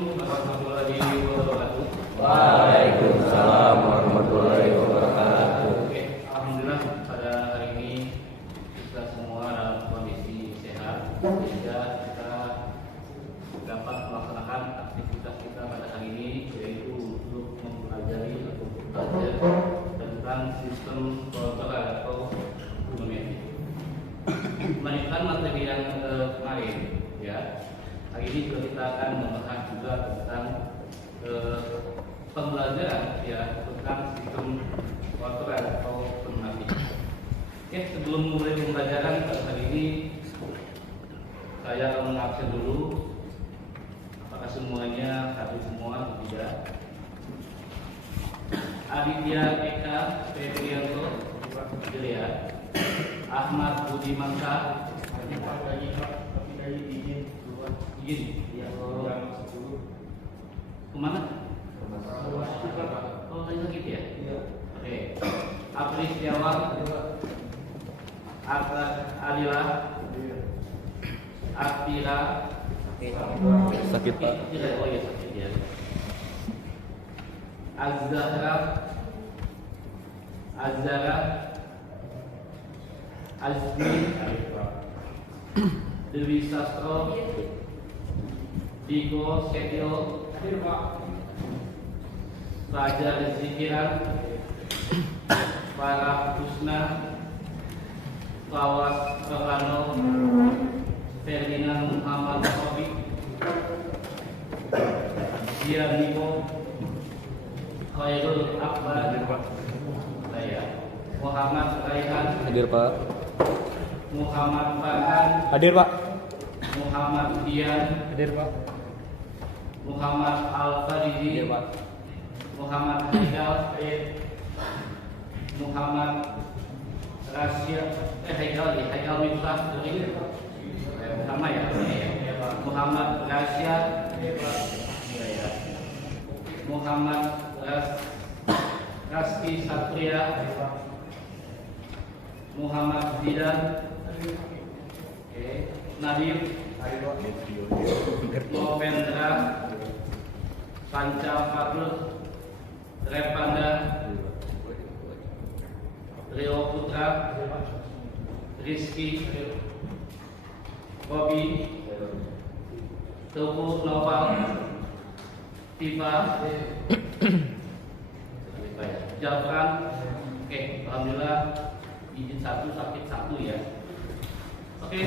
warahmatullahi wabarakatuh. Waalaikumsalam warahmatullahi wabarakatuh. Oke, alhamdulillah pada hari ini kita semua dalam kondisi sehat sehingga kita dapat melaksanakan aktivitas kita pada hari ini, yaitu untuk mempelajari atau belajar tentang sistem kontrol atau volumetric. Melanjutkan materi yang kemarin, ya. Hari ini juga kita akan membahas juga tentang pembelajaran ya tentang sistem kontrol atau volumetric. Oke, sebelum mulai pembelajaran pada hari ini saya akan mengabsen dulu apakah semuanya hadir semua atau tidak. Aditya Eka Febrianto hadir ya. Ahmad Budi Mangka izin ya. Kemana? Oh, tadi sakit ya? Iya. Oke. Apri Setiawan, Adila, Atira, Sakit Pak. Oh iya sakit ya. Azhara, Azmi, Dewi Sastro, Diko Setio, Raja Zikiran, Farah Husna, Lawas Rohano, Ferdinand Muhammad Taufik, Dian Niko, Khairul Akbar, saya Muhammad Raihan, Hadir Pak. Muhammad Farhan, Hadir Pak. Muhammad Dian, Hadir Pak. Muhammad Al-Faridi, Hadir Pak. Muhammad Haidal, Muhammad Rasya, Haidal Miftah, sama ya, Muhammad Rasya, Muhammad Raski Satria, Muhammad Zidan, Nadim, Novendra, Panca Fatul, Repanda, Rio Putra, Rizky, Robi, Tugu Noval, Tifa, Jafran. Oke, alhamdulillah izin satu sakit satu ya. Oke,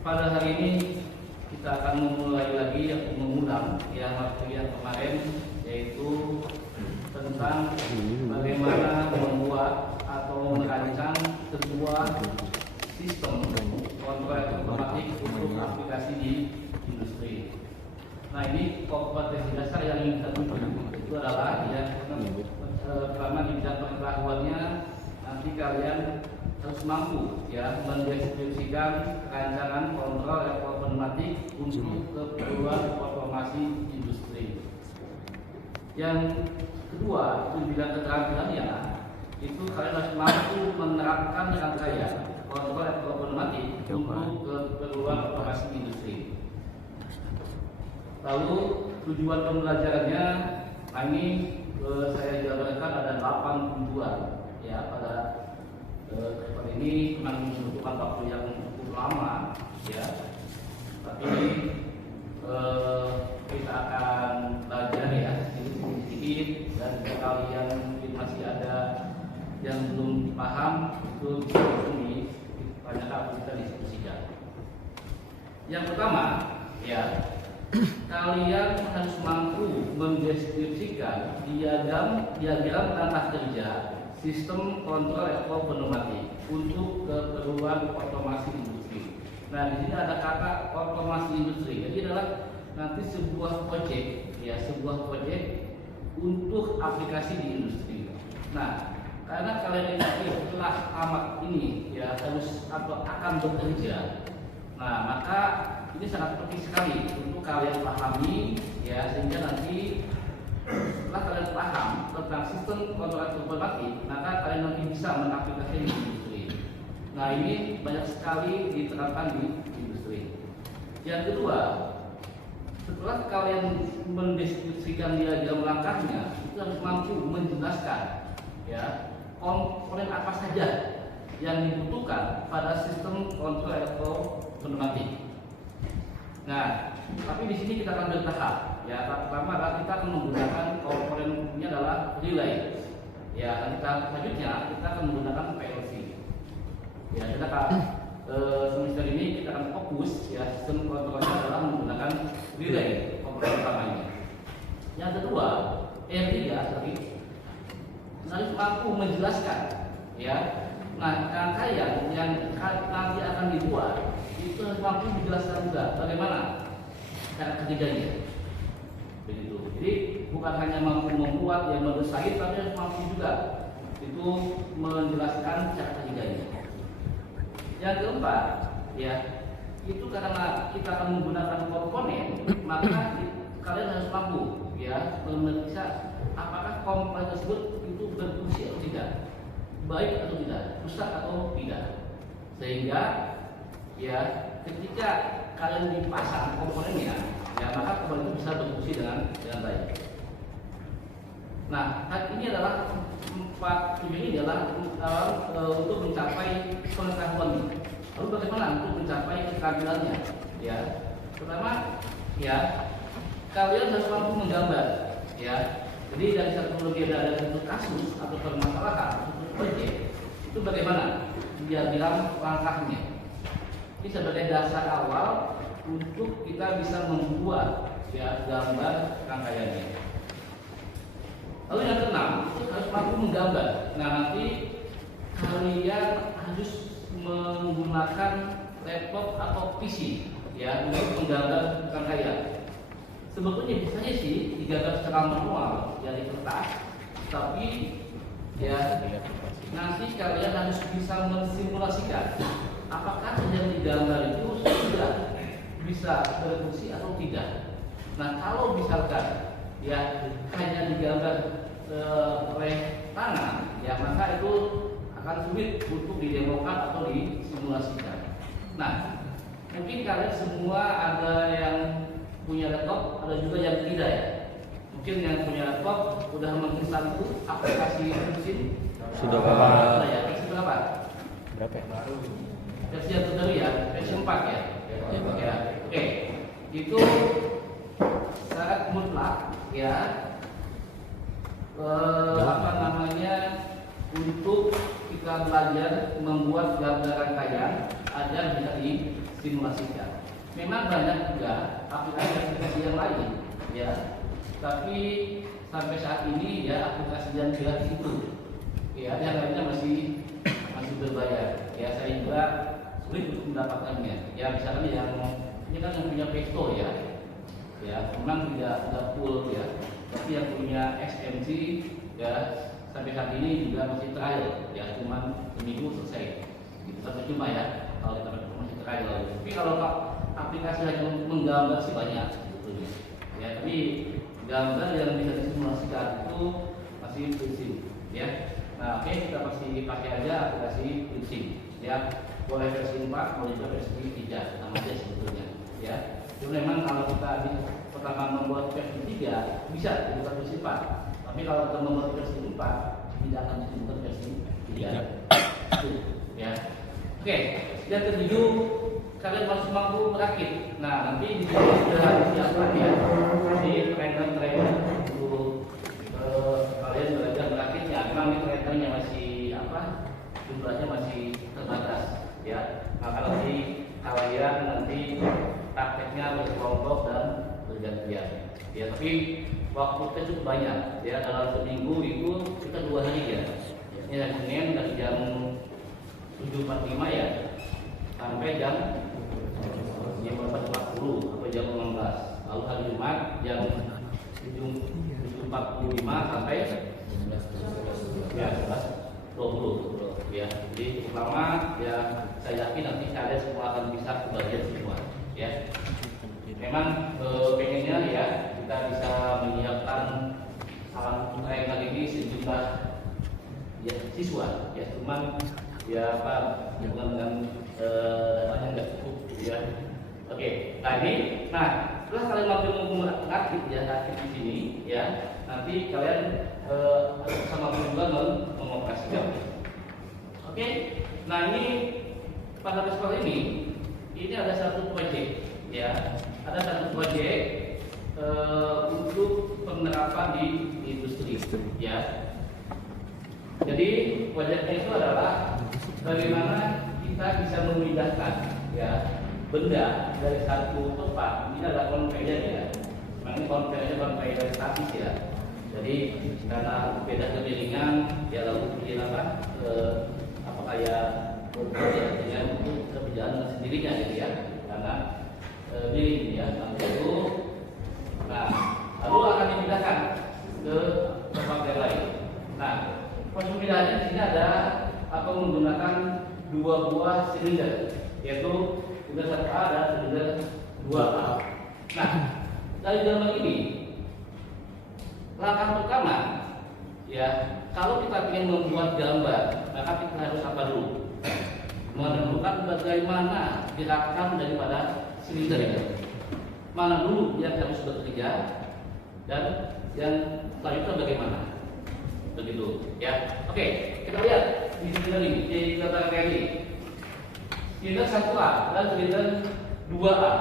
pada hari ini kita akan memulai lagi atau mengulang ya materi yang kemarin, yaitu tentang bagaimana membuat atau merancang sebuah sistem kontrol otomatis untuk aplikasi di industri. Nah, ini kompetensi dasar yang ingin kita tuju itu adalah ya pertama di bidang pengetahuannya nanti kalian harus mampu ya mendeskripsikan rancangan kontrol otomatis untuk keperluan otomasi industri. Yang kedua itu bidang keterampilannya, itu kalian harus mampu menerapkan rangkaian kontrol otomatis untuk keperluan otomasi industri. Lalu tujuan pembelajarannya ini saya jabarkan ada 8 tujuan ya pada seperti ini memang membutuhkan waktu yang cukup lama ya, tapi kita akan belajar ya sedikit dan jika kalian mungkin masih ada yang belum paham itu bisa banyak kita diskusikan. Yang pertama ya, kalian harus mampu mendeskripsikan diagram tata kerja sistem kontrol otomatis untuk keperluan otomasi industri. Nah, di sini ada kata otomasi industri. Jadi adalah nanti sebuah proyek ya, sebuah proyek untuk aplikasi di industri. Nah, karena kalian ini setelah tamat ini ya harus atau akan bekerja. Nah, maka ini sangat penting sekali untuk kalian pahami ya, sehingga nanti setelah kalian paham tentang sistem kontrol otomatis, maka kalian nanti bisa mengaplikasikan di industri. Nah, ini banyak sekali diterapkan di industri. Yang kedua, setelah kalian mendeskripsikan diagram langkahnya, itu harus mampu menjelaskan ya komponen apa saja yang dibutuhkan pada sistem kontrol elektropneumatik. Nah, tapi di sini kita akan bertahap. Ya, pertama adalah kita akan menggunakan komponennya adalah relay. Ya, dan selanjutnya kita akan menggunakan PLC. Ya, kita akan semester ini kita akan fokus ya sistem kontrolnya adalah menggunakan relay komponen utamanya. Yang kedua, R3 tadi harus mampu menjelaskan ya. Nah, rangkaian yang nanti akan dibuat itu harus mampu menjelaskan juga bagaimana cara kerjanya. Begitu. Jadi bukan hanya mampu membuat yang mendesain, tapi harus mampu juga itu menjelaskan cara kerjanya. Yang keempat, ya itu karena kita akan menggunakan komponen, maka kalian harus mampu ya memeriksa apakah komponen tersebut itu berfungsi atau tidak, baik atau tidak, rusak atau tidak, sehingga ya ketika kalian dipasang komponennya, ya maka komponen itu bisa berfungsi dengan baik. Nah, ini adalah empat tujuan ini adalah untuk mencapai pengetahuan. Lalu bagaimana untuk mencapai keterampilannya? Ya, pertama, ya kalian harus mampu menggambar. Ya, jadi dari satu lebih ada satu kasus atau permasalahan, satu proyek itu bagaimana dia bilang langkahnya. Ini sebagai dasar awal untuk kita bisa membuat ya gambar rangkaiannya. Lalu yang keenam, harus mampu menggambar. Nah, nanti kalian harus menggunakan laptop atau PC ya untuk menggambar rangkaian. Sebetulnya bisa sih digambar secara manual ya di kertas, tapi ya nanti kalian harus bisa mensimulasikan apakah yang digambar itu sudah bisa berfungsi atau tidak. Nah, kalau misalkan ya hanya digambar oleh tangan, ya maka itu akan sulit untuk didemokan atau disimulasikan. Nah, mungkin kalian semua ada yang punya laptop, ada juga yang tidak ya. Mungkin yang punya laptop udah menginstal itu aplikasi mesin. Sudah Pak. Ya, versi berapa? Berapa ya? Baru. Versi yang terbaru ya, versi 4 ya. Ya. Oke. Itu syarat mutlak ya apa namanya untuk kita belajar membuat gambar rangkaian agar bisa disimulasikan. Memang banyak juga aplikasi yang lain ya, tapi sampai saat ini ya aplikasi yang gratis itu ya yang lainnya masih berbayar ya. Saya juga sulit untuk mendapatkannya ya. Misalnya yang ini kan yang punya Pesto ya memang tidak full ya, tapi yang punya XMC ya sampai saat ini juga masih trial ya, cuma seminggu selesai itu satu cuma ya kalau kita masih trial. Tapi kalau aplikasi hanya menggambar sih banyak sebetulnya ya, tapi gambar yang bisa disimulasikan itu masih prinsip ya. Nah, oke, kita masih pakai aja aplikasi prinsip ya, boleh versi 4 boleh juga versi 3 sama aja sebetulnya ya. Jadi memang kalau kita pertama membuat versi 3 bisa dibuat versi 4, tapi kalau kita membuat versi 4 tidak akan dibuat versi 3 ya. Oke, yang ketujuh, kalian harus mampu merakit. Nah, nanti di sini sudah disiapkan ya di trainer untuk kalian belajar merakitnya. Memang ini trainernya masih jumlahnya masih terbatas ya. Maka nanti kalian prakteknya berkelompok dan bergantian ya, tapi waktu kita cukup banyak ya, dalam seminggu itu kita 2 hari ya. Ini hari Senin dari jam 7.45 ya sampai jam 4.40 atau jam 16. Lalu hari Jumat jam 7.45 sampai ya 11.20 ya. Jadi cukup lama ya, saya yakin nanti kalian semua akan bisa kebagian semua ya. Memang pengennya ya kita bisa menyiapkan salam trainer ini sejumlah ya siswa ya, cuman ya bukan dengan dananya nggak cukup ya. Oke, nah setelah kalian mampu aktif ya, aktif di sini ya, nanti kalian sama juga mengoperasikan. Oke, nah ini pada kesempatan ini ada satu proyek ya, ada satu proyek untuk penerapan di industri ya. Jadi proyeknya itu adalah bagaimana kita bisa memindahkan ya benda dari satu tempat. Ini adalah konveyor ya. Memang ini konveyornya konveyor statis ya. Jadi karena beda kemiringan ya lalu kemudian apa kayak dengan untuk kebijakan sendirinya gitu ya. Karena miring ya. Nah lalu akan dipindahkan ke tempat yang lain. Nah proses pemindahannya di sini ada atau menggunakan dua buah silinder, yaitu silinder 1A dan silinder 2A. Nah, dari gambar ini, langkah pertama, ya, kalau kita ingin membuat gambar, maka kita harus apa dulu? Menentukan bagaimana gerakan daripada silinder itu. Mana dulu yang harus bekerja dan yang selanjutnya bagaimana? Begitu ya. Oke, kita lihat di silinder ini, di gambar ini. Silinder 1A dan silinder 2A.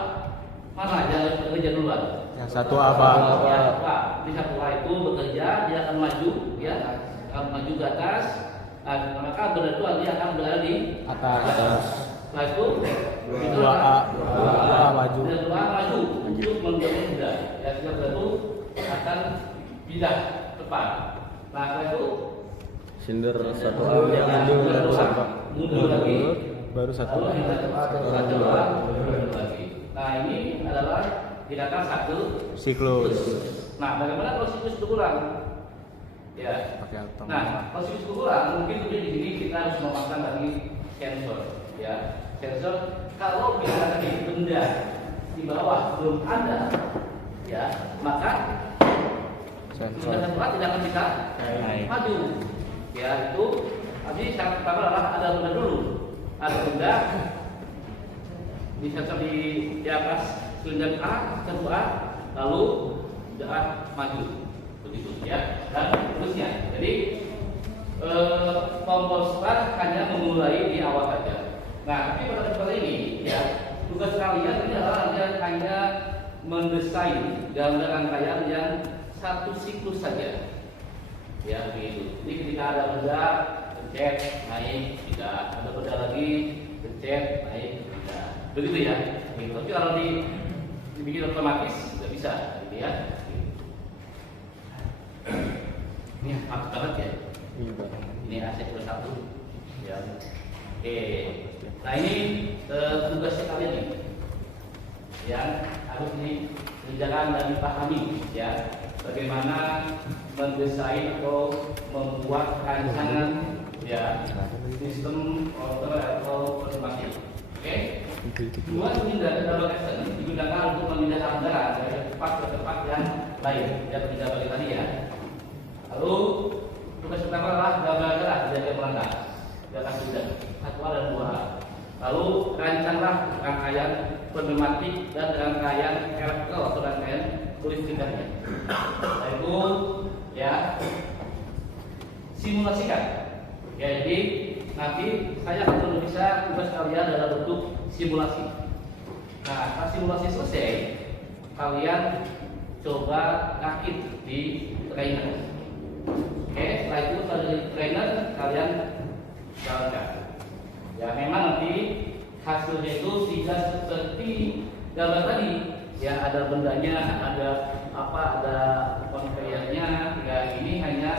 Mana yang bekerja duluan? Yang 1A, Pak. Ya, 1A. Di 1A itu bekerja, dia akan maju ya, akan maju ke atas. Nah, maka benda itu dia akan berada di atas. Setelah itu 2A maju. 2A maju untuk menggabung benda. Ya, benda itu akan pindah tepat. Nah, setelah itu Silinder 1A yang mundur lagi, baru 1A lagi. Nah, ini adalah gerakan satu siklus. Nah, bagaimana kalau siklus berulang? Ya. Nah, kalau siklus berulang, mungkin di sini kita harus memasang lagi sensor. Ya, sensor. Kalau misalnya tadi benda di bawah belum ada, ya, maka Sensor tidak akan bisa maju. Ya, itu. Jadi syarat pertama adalah ada benda dulu. Ada benda di sensor di atas silinder A, satu A, lalu sudah maju, begitu ya, dan terusnya. Jadi tombol start hanya memulai di awal saja. Nah, tapi pada kesempatan ini, ya, tugas kalian ini adalah hanya mendesain gambar rangkaian yang satu siklus saja, ya begitu. Jadi ketika ada benda pencet naik, tidak ada benda lagi pencet naik, tidak, begitu ya. Gitu. Tapi kalau dibikin otomatis tidak bisa, gitu ya. Ini panas banget ya. Ini AC plus 1 ya. Oke. Nah ini tugasnya kalian nih yang harus dikerjakan dan dipahami ya. Bagaimana mendesain atau membuat rancangan ya sistem atau otomatis. Oke. Dua silinder double action digunakan untuk memindahkan barang dari tempat ke tempat yang lain. Ya tidak bagi tadi ya. Lalu tugas pertama adalah gambar gerak jaga melangkah. Jaga sudah 1A dan 2A. Lalu rancanglah rangkaian pneumatik dan rangkaian elektrikal atau rangkaian listriknya. Itu ya simulasikan. Ya, jadi nanti saya akan bisa tugas kalian dalam bentuk simulasi. Nah, pas simulasi selesai, kalian coba rakit di trainer. Oke, setelah itu dari trainer kalian jalankan. Ya, memang nanti hasilnya itu tidak seperti gambar tadi. Ya, ada bendanya, ada apa, ada konveyornya. Ya, ini hanya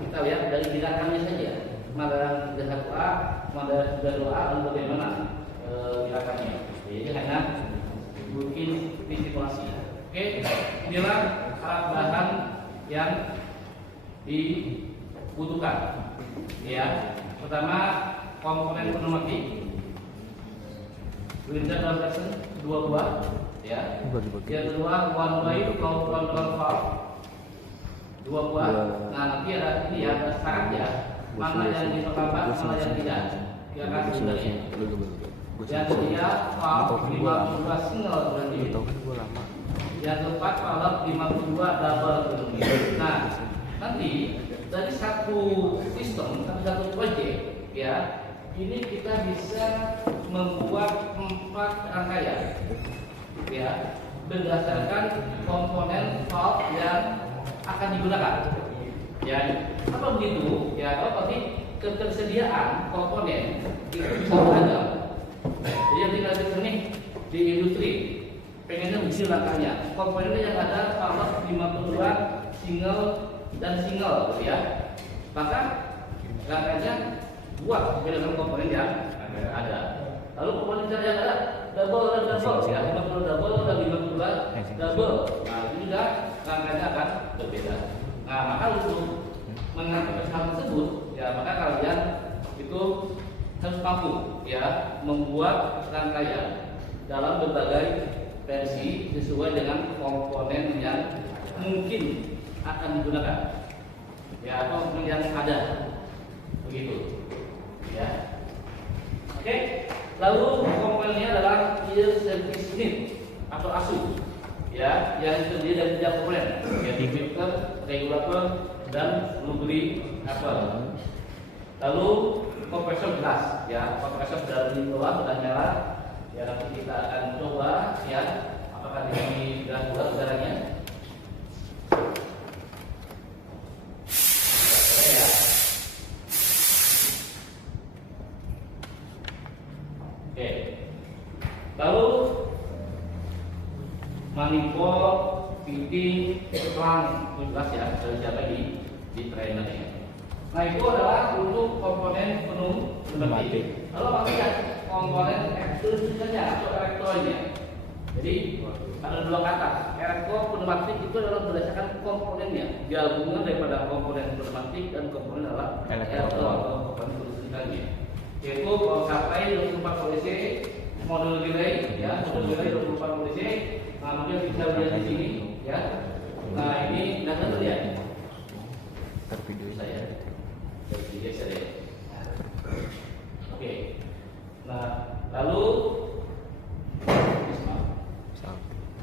kita lihat dari gerakannya saja. Mana sudah 1A, mana sudah 2A, lalu bagaimana gerakannya. Jadi hanya bikin simulasi. Oke, inilah alat bahan yang dibutuhkan. Ya, pertama komponen pneumatik, silinder dalam versi 2 buah. Ya, yang kedua one way control valve 2 buah. Nah, nanti ada ini ya, ada syarat ya. Mana yang diperlambat, mana yang tidak. Ya kan sebenarnya. Yang ketiga valve 52 single berarti. kan gue lama. Yang keempat valve 52 double berarti. Nah, nanti dari satu sistem atau satu proyek ya, ini kita bisa membuat 4 rangkaian ya berdasarkan komponen valve yang akan digunakan. Ya, apa begitu? Ya, kalau berarti ketersediaan komponen itu bisa beragam. Jadi yang tinggal di sini di industri pengennya begini langkahnya. Komponennya yang ada valve 52 single dan single, gitu ya. Maka langkahnya buat dengan komponen yang ada. Lalu komponen yang ada double dan double, ya 50 double dan 52 double. Nah, itu juga langkahnya akan berbeda. Nah, maka untuk mengatasi hal tersebut, ya maka kalian itu harus mampu ya membuat rangkaian dalam berbagai versi sesuai dengan komponen yang mungkin akan digunakan ya atau yang ada begitu ya. Oke, lalu komponennya adalah ear service unit atau ASU ya yang terdiri dari 3 komponen yaitu filter, regulator dan lubrikator. Lalu kompresor jelas ya, kompresor dari bawah sudah nyala ya, nanti kita akan coba ya apakah ini sudah bulat udaranya. Ya. Oke. Lalu manifold, fitting, selang jelas ya, dari siapa di trainernya. Nah itu adalah untuk komponen penuh pneumatik. Lalu apakah komponen ekstrusifnya atau elektronya? Jadi ada 2 kata. Elektro pneumatik itu adalah berdasarkan komponennya, gabungan daripada komponen pneumatik dan komponen adalah elektro atau komponen kelistrikannya. Yaitu kalau sampai 24 VDC modul relay ya, modul relay 24 VDC. Nah mungkin bisa lihat di sini ya. Nah ini data terlihat. Video saya. Oke. Nah, lalu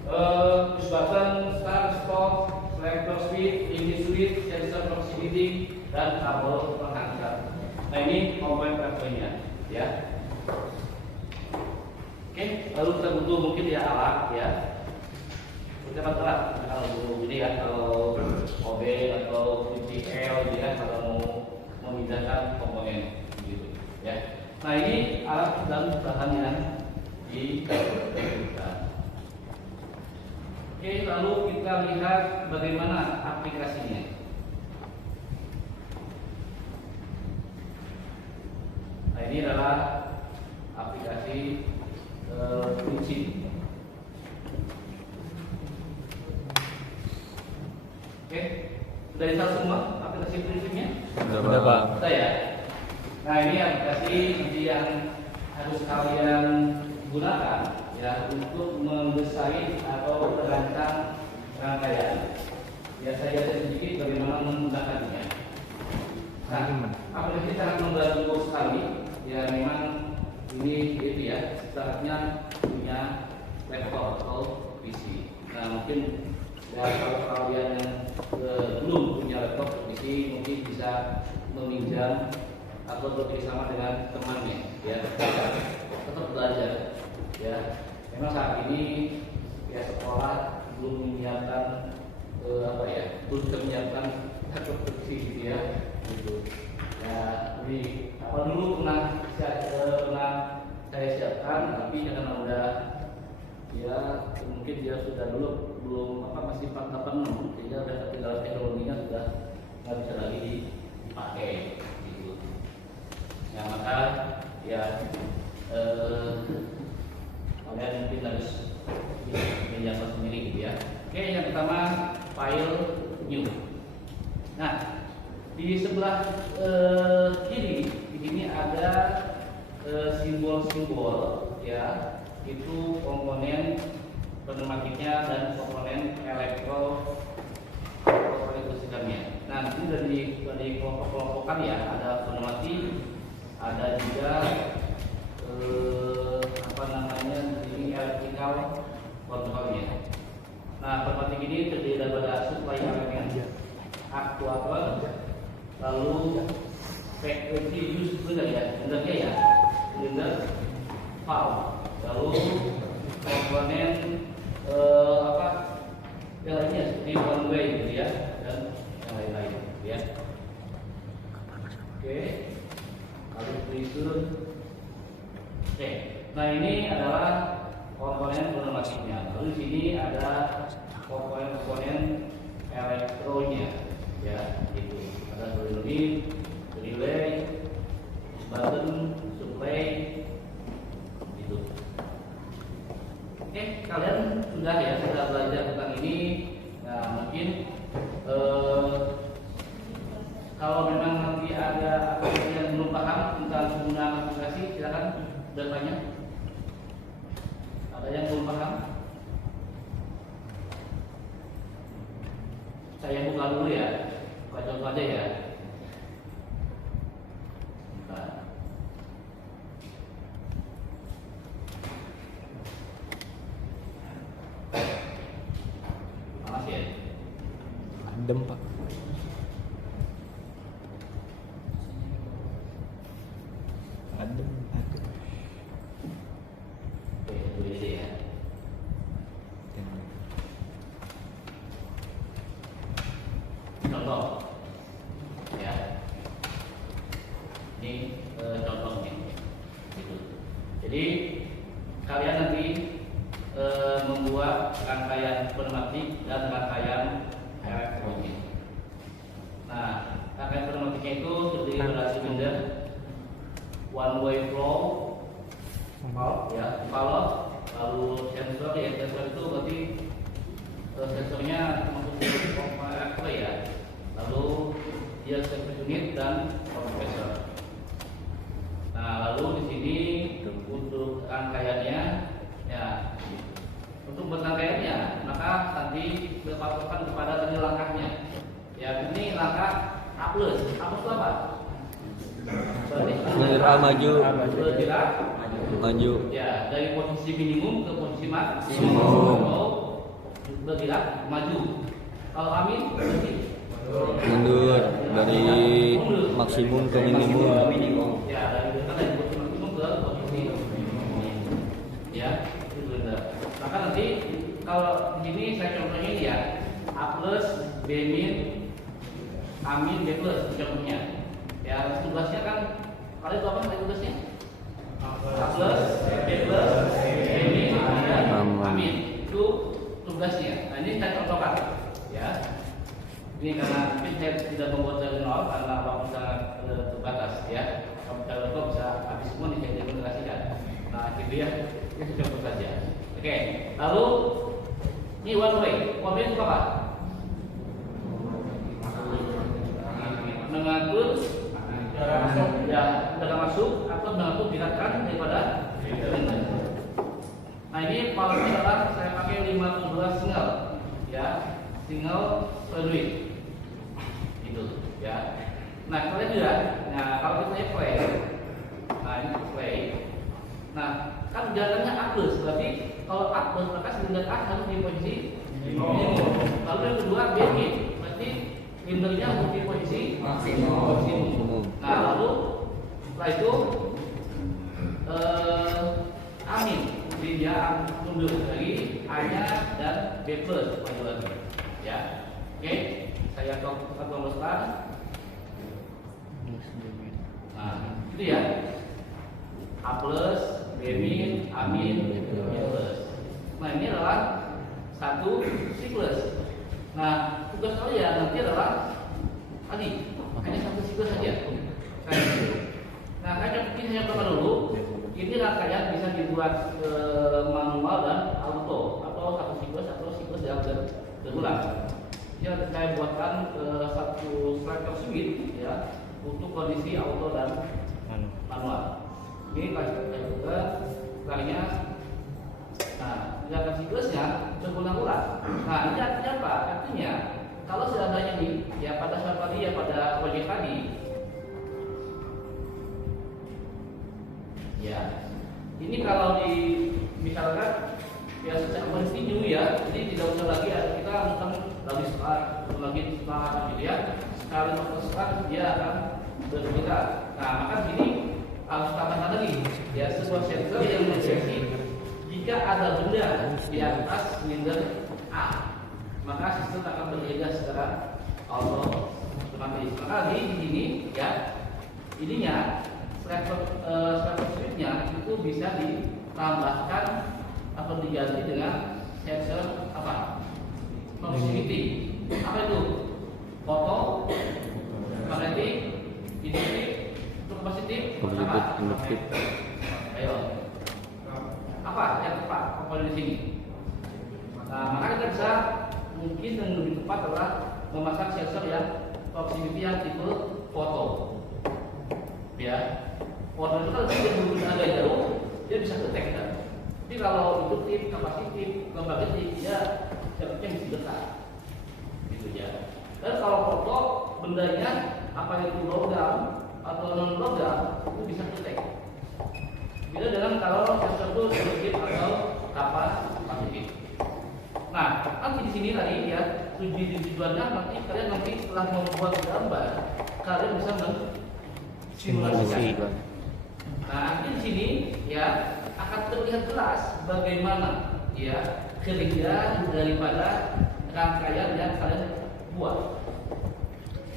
push button, start, stop, selector switch, engine switch, sensor proximity, dan kabel penghantar. Nah ini komponen elektroniknya, ya. Oke, lalu kita butuh mungkin ya alat, ya. Kita alat kalau ini ya, kalau OB atau VTL, ya, kalau mau memindahkan komponen gitu ya. Nah ini alat dan bahan yang digunakan. Oke, lalu kita lihat bagaimana aplikasinya. Nah ini adalah aplikasi prinsip. Oke, sudah install semua aplikasi prinsipnya? Sudah Pak. Sudah ya. Nah ini aplikasi yang harus kalian gunakan ya untuk mendesain atau merancang rangkaian. Ya saya sedikit bagaimana menggunakannya. Nah aplikasi sangat membantu sekali. Ya memang ini itu ya syaratnya punya laptop atau PC. Nah mungkin ya kalau kalian yang belum punya laptop PC mungkin bisa meminjam atau bekerjasama dengan temannya ya, tetap belajar ya. Memang saat ini ya sekolah belum menyiapkan belum menyiapkan laptop PC gitu ya gitu ya. Jadi apa dulu pernah saya siapkan, tapi karena udah ya mungkin dia sudah dulu belum masih 486 sehingga tinggal teknologinya sudah nggak bisa lagi dipakai gitu. Ya maka ya kalian mungkin harus menyiapkan sendiri gitu ya. Oke, yang pertama file new. Nah di sebelah kiri di sini ada simbol-simbol ya, itu komponen pneumatiknya dan komponen komponen kelistrikannya. Nah ini dari kelompok-kelompokan ya, ada pneumatik, ada juga ini electrical controlnya. Nah, pneumatik ini terdiri daripada supply elemen, aktuator, lalu frekuensi silinder ya, silinder, valve, lalu komponen yang lainnya seperti one way gitu ya, dan yang lain-lain gitu ya. Oke, lalu pressure. Oke, nah ini adalah komponen pneumatiknya. Lalu di sini ada komponen elektronya, ya, gitu. Ada solenoid, relay, button, supply, gitu. Oke, kalian sudah belajar tentang ini. Nah, mungkin kalau memang nanti ada yang belum paham tentang penggunaan aplikasi, silakan bertanya. Ada yang belum paham? Saya buka dulu ya, buka contoh aja ya. Bentar. Panas ya? Adem Pak. Adem. Oke, itu ide ya. Contoh, ya. Ini contohnya, gitu. Jadi kalian nanti membuat rangkaian pneumatik dan rangkaian elektronik. Nah, rangkaian pneumatiknya itu terdiri dari silinder, one way flow, ya, valve, lalu sensor. Ya, sensor itu berarti sensornya termasuk komponen ya. Lalu dia service unit dan kompresor. Nah, lalu di sini untuk rangkaiannya, ya, untuk berrangkaiannya maka nanti berpatokan kepada tadi langkahnya. Ya, ini langkah A+. A+ itu apa? Bergerak maju. Bergerak Maju. ya, dari posisi minimum ke posisi maksimum. Maksimum. Bergerak maju. Kalau amin berarti Mundur dari maksimum ke minimum. ya, dari posisi maksimum ke posisi minimum. Ya, itu benar. Maka nanti kalau di sini saya contohnya ini ya, A+, B min, A min, B plus contohnya. Ya, tugasnya kan kalian tahu apa tugasnya? A plus, B plus, B min, dan A min. Itu tugasnya. Nah, ini saya contohkan ya. Ini karena mungkin saya tidak membuat dari nol karena waktu sangat terbatas ya. Kalau bisa habis semua nih saya demonstrasikan. Nah, gitu ya. Ini contoh saja. Oke, lalu ini one way. One way itu apa? Mengatur ya, darah masuk atau mengatur gerakan daripada silinder. Nah, ini powernya adalah saya pakai 52 single ya, single solenoid itu ya. Nah, kalian juga, nah kalau kita play, nah ini play, nah kan jalannya A+, berarti kalau A+, maka silinder A harus di posisi minimum. Lalu yang kedua B, berarti silindernya harus di posisi maksimum. Nah, lalu setelah itu amin, jadi dia mundur lagi A-nya dan B+ maju lagi ya. Oke, saya luruskan. Nah, itu ya. A+, B min, A min, B+. Nah, ini adalah satu siklus. Nah, tugas kalian nanti adalah tadi hanya satu siklus saja. Nah, kayak ini hanya pertama dulu. Ini rangkaian bisa dibuat manual dan auto atau satu siklus yang berulang. Jadi saya buatkan satu striker switch ya untuk kondisi auto dan manual. Ini saya juga kalinya. Nah, gerakan siklusnya berulang-ulang. Nah, ini artinya apa? Artinya kalau seandainya ini ya pada saat tadi ya pada proyek tadi ya ini kalau di misalkan ya secara kontinu ya, jadi tidak usah lagi kita mungkin lagi start gitu ya. Sekali start dia akan berbeda. Nah maka sini harus tambahkan lagi ya sebuah sensor yang mendeteksi jika ada benda di atas silinder A, maka sistem akan bekerja secara otomatis. Maka di sini ya ininya sensor switchnya itu bisa ditambahkan atau diganti dengan sensor apa? Proximity. Apa itu? Foto, magnetik, induktif, positif, apa? Induktif. Ayo. Apa yang tepat komponen di sini? Nah, maka kita bisa mungkin yang lebih tepat adalah memasang sensor yang proximity yang tipe foto. Ya, foto itu kalau dia berbeda agak jauh, dia bisa detect kan. Tapi kalau induktif, kapasitif, magnetik, dia jaraknya bisa dekat. Gitu ya. Dan kalau foto bendanya apa itu logam atau non logam itu bisa detect. Beda dengan kalau sensor itu induktif atau kapasitif. Nah, nanti di sini tadi ya tujuannya nanti kalian setelah membuat gambar kalian bisa simulasikan. Nah, di sini ya akan terlihat jelas bagaimana ya kerja daripada rangkaian yang kalian buat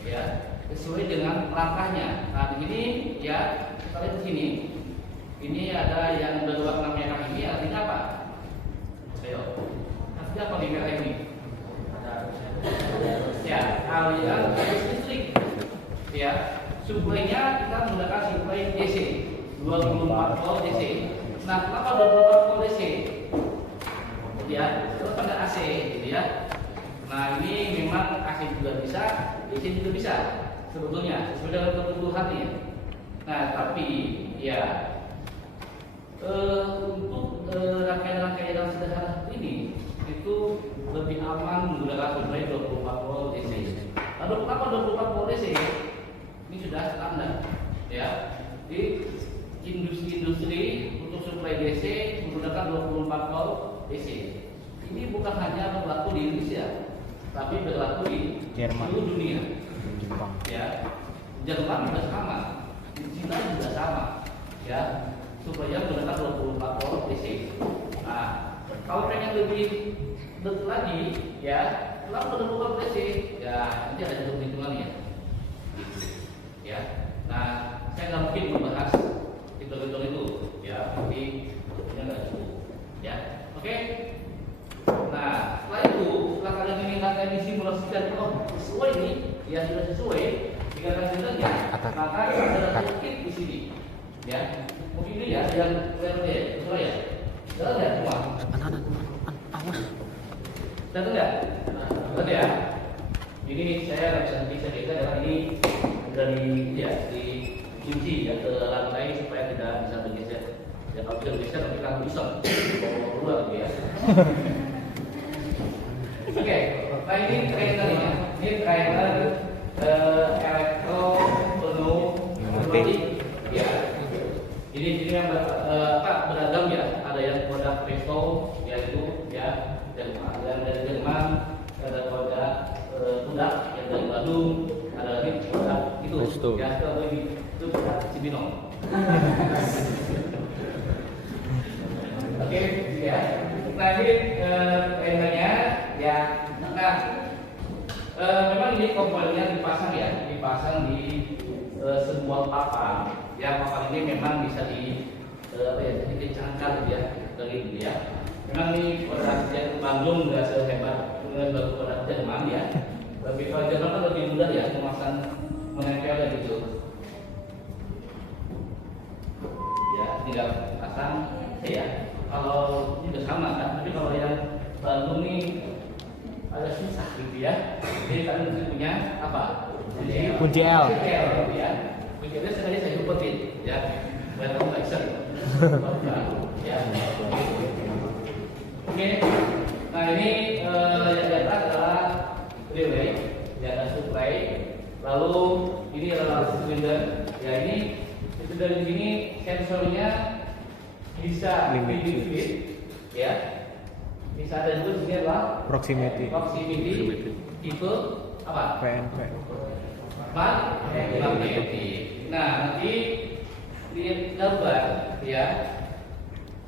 ya sesuai dengan langkahnya. Nah, di sini ya kalian di sini ini ada yang berwarna merah ini artinya apa? Ayo, artinya apa di merah ini? Ya, aliran arus listrik. Ya, suplainya kita menggunakan suplai DC 24 volt DC. Nah, kenapa 24 volt DC? Ya, itu pada AC, gitu ya. Nah, ini memang AC juga bisa, DC juga bisa sebetulnya sesuai dengan kebutuhannya. Nah, tapi ya untuk rangkaian-rangkaian yang sederhana ini itu lebih aman menggunakan suplai 24 volt DC. Lalu kenapa 24 volt DC? Ini sudah standar, ya. Di industri-industri untuk suplai DC menggunakan 24 volt DC. Ini bukan hanya berlaku di Indonesia, tapi berlaku di seluruh dunia. Jepang. Ya, Jerman juga sama, di Cina juga sama, ya. Supaya menggunakan 24 volt DC. Nah, kalau pengen lebih detail lagi, ya, kenapa 24 volt DC? Ya, nanti ada hitung-hitungannya. Gitu. Ya. Nah, saya nggak mungkin membahas hitung-hitung itu, ya, tapi waktunya nggak cukup. Ya, oke. Nah, setelah itu, setelah kalian mengingatkan disimulasikan, oh sesuai nih, ya sudah sesuai, dikatakan sebenarnya, maka ada sedikit di sini, ya. Mungkin ini ya yang kalian lihat, sesuai ya. Jalan ya semua. Awas. Datang nggak? Betul ya. Ini saya nggak bisa nanti saya adalah ini dari ya di kunci ya ke lantai supaya tidak bisa bergeser. Ya kalau tidak bergeser nanti kamu bisa bawa keluar gitu ya. Oke, nah ini triangle-nya. Ini triangle elektropneumatik. Ya. Ini yang beragam ya. Ada yang produk Presto, yaitu ya dari Jerman, ada produk Pudak yang dari Bandung, ada lagi produk itu. Presto. Ya itu produk Cibinong. Oke, ya. Nah ini triangle-nya. Ya, nah memang ini komponennya dipasang di sebuah papan. Ya, papan ini memang bisa dikencangkan ya dari gitu ya. Memang ini produk Bandung nggak sehebat dengan produk Jerman ya. Tapi kalau Jerman kan lebih mudah ya memasang menempel gitu. Ya, tinggal pasang ya. Kalau ini juga sama kan, tapi kalau yang Bandung ini agak susah gitu ya. Jadi kalian mesti punya apa? Jadi kunci L. Kunci L gitu ya. Kunci L sengaja saya umpetin ya. Biar kamu nggak bisa. Ya. Oke. Nah ini yang di atas adalah relay, ya ada supply. Lalu ini adalah silinder. Ya ini itu dari sini sensornya bisa Limit limit, ya. Bisa ada juga di sini adalah Proximity. Tipe apa? PNP. Magnetic. Nah, nanti di gambar ya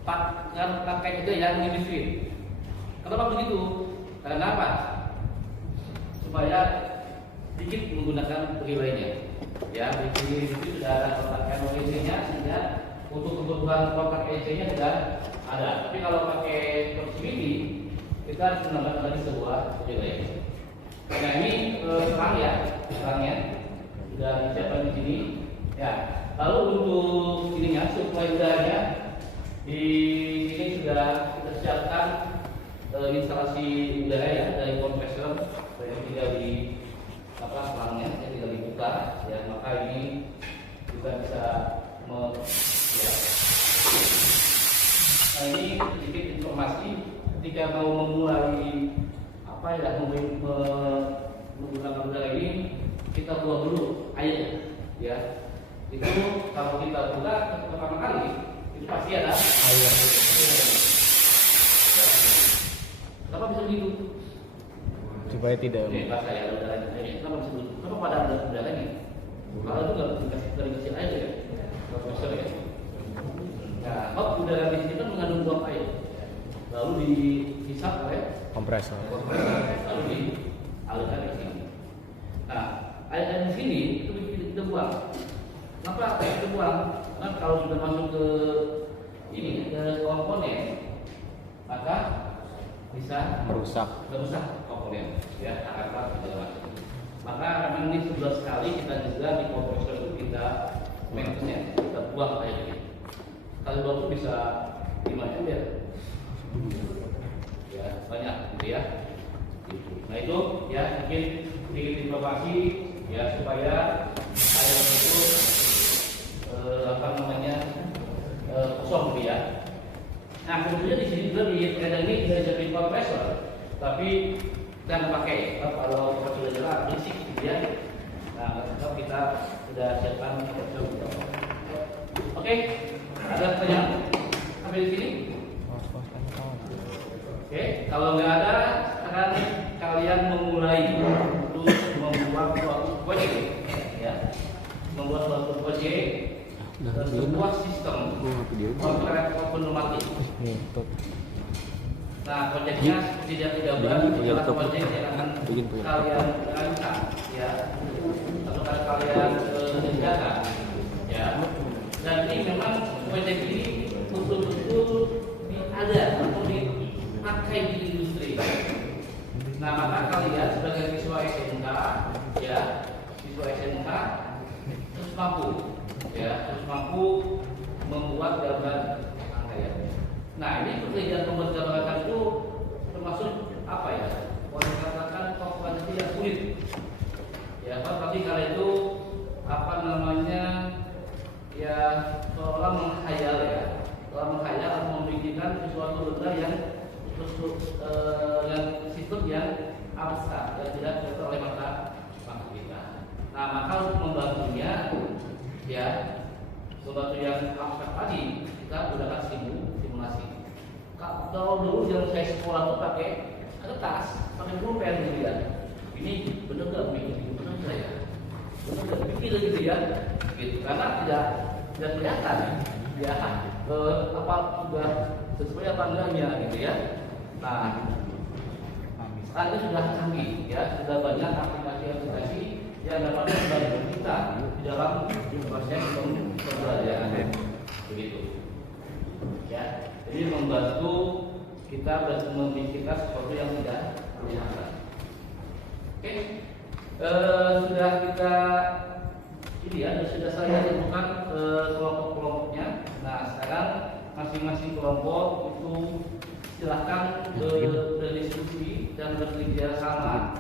pakai juga yang limit. Kenapa begitu? Karena apa? Supaya sedikit menggunakan relaynya. Ya, di sini sudah ada kontak NOEC-nya sehingga untuk kebutuhan kontak EC-nya sudah ada. Tapi kalau pakai proximity kita harus menambahkan lagi sebuah relay. Nah ini serangnya sudah disiapkan di sini. Ya, lalu untuk ininya supply udaranya di sini sudah kita siapkan instalasi udara ya dari kompresor yang tinggal di selangnya yang tinggal dibuka ya, maka ini juga bisa ya. Nah ini sedikit informasi ketika mau memulai menggunakan udara ini, kita buang dulu air ya. Itu kalau kita buka pertama kali itu pasti ada air. Kenapa bisa begitu? Supaya tidak. Pas saya udara ini, kenapa bisa begitu? Kenapa pada ada udara ini? Kalau itu nggak dikasih air ya, kompresor ya. Nah, udara di sini kan mengandung uap air, lalu dihisap oleh Kompresor. lalu dialirkan ke sini. Nah, air di sini itu kita buang. Kenapa kita buang? Karena kalau sudah masuk ke ini ke komponen, maka bisa Merusak komponen, ya akan segala macam. Maka memang ini 11 kali kita juga di kompresor itu kita maintenance, kita buang air ini. Kali waktu bisa 5 ember. Ya, banyak gitu ya. Nah itu ya mungkin sedikit informasi ya supaya air itu kosong gitu ya. Nah kemudian di sini juga di tenda ini tidak jadi kompresor, tapi jangan pakai kalau sudah jelas berisik gitu ya. Nah kalau kita sudah siapkan kompresor. Oke, ada pertanyaan sampai di sini? Oke, kalau nggak ada, sekarang kalian memulai untuk membuat suatu proyek, ya, membuat suatu proyek sebuah sistem kontrak otomatis. Nah, proyeknya tidak adalah proyek yang akan kalian rancang, ya, atau kalian kerjakan, ya. Dan ini memang proyek ini betul-betul ada atau dipakai di industri. Nah, maka kalian sebagai siswa SMK, ya, siswa SMK harus mampu membuat gambar rangkaian. Nah, ini pekerjaan membuat gambar rangkaian itu termasuk apa ya? Boleh dikatakan kompetensi yang sulit. Ya, tapi kalian itu apa namanya? Ya, seolah menghayal ya, atau memikirkan sesuatu benda yang sistem yang abstrak yang tidak terlihat oleh mata kita. Nah, maka untuk membantunya, ya, membantu yang abstrak tadi kita gunakan simulasi. Kalau dulu yang saya sekolah tuh pakai kertas, pakai pulpen gitu ya. Ini benar nggak mikir, benar saya, benar nggak pikir gitu ya, gitu. Karena tidak kelihatan ya apa sudah sesuai apa enggaknya gitu ya. Nah, sekarang itu sudah canggih ya, sudah banyak aplikasi yang dapat membantu kita di dalam proses pembelajaran begitu ya. Jadi membantu kita memikirkan sesuatu yang tidak kelihatan. Oke, sudah kita ini ya, sudah saya tentukan kelompok-kelompoknya. Nah, sekarang masing-masing kelompok itu silahkan berdiskusi dan bekerja sama,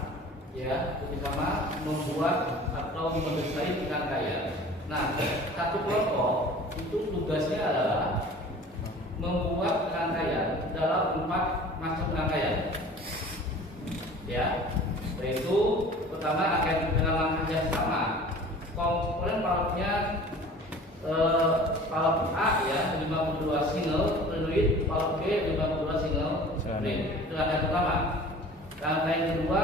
ya, bersama membuat atau mendesain rangkaian. Nah, satu kelompok itu tugasnya adalah membuat rangkaian dalam 4 macam rangkaian, ya, yaitu pertama akan dengan langkah yang sama. Komponen palutnya palut A ya 52 single rangkaian pertama. Rangkaian kedua,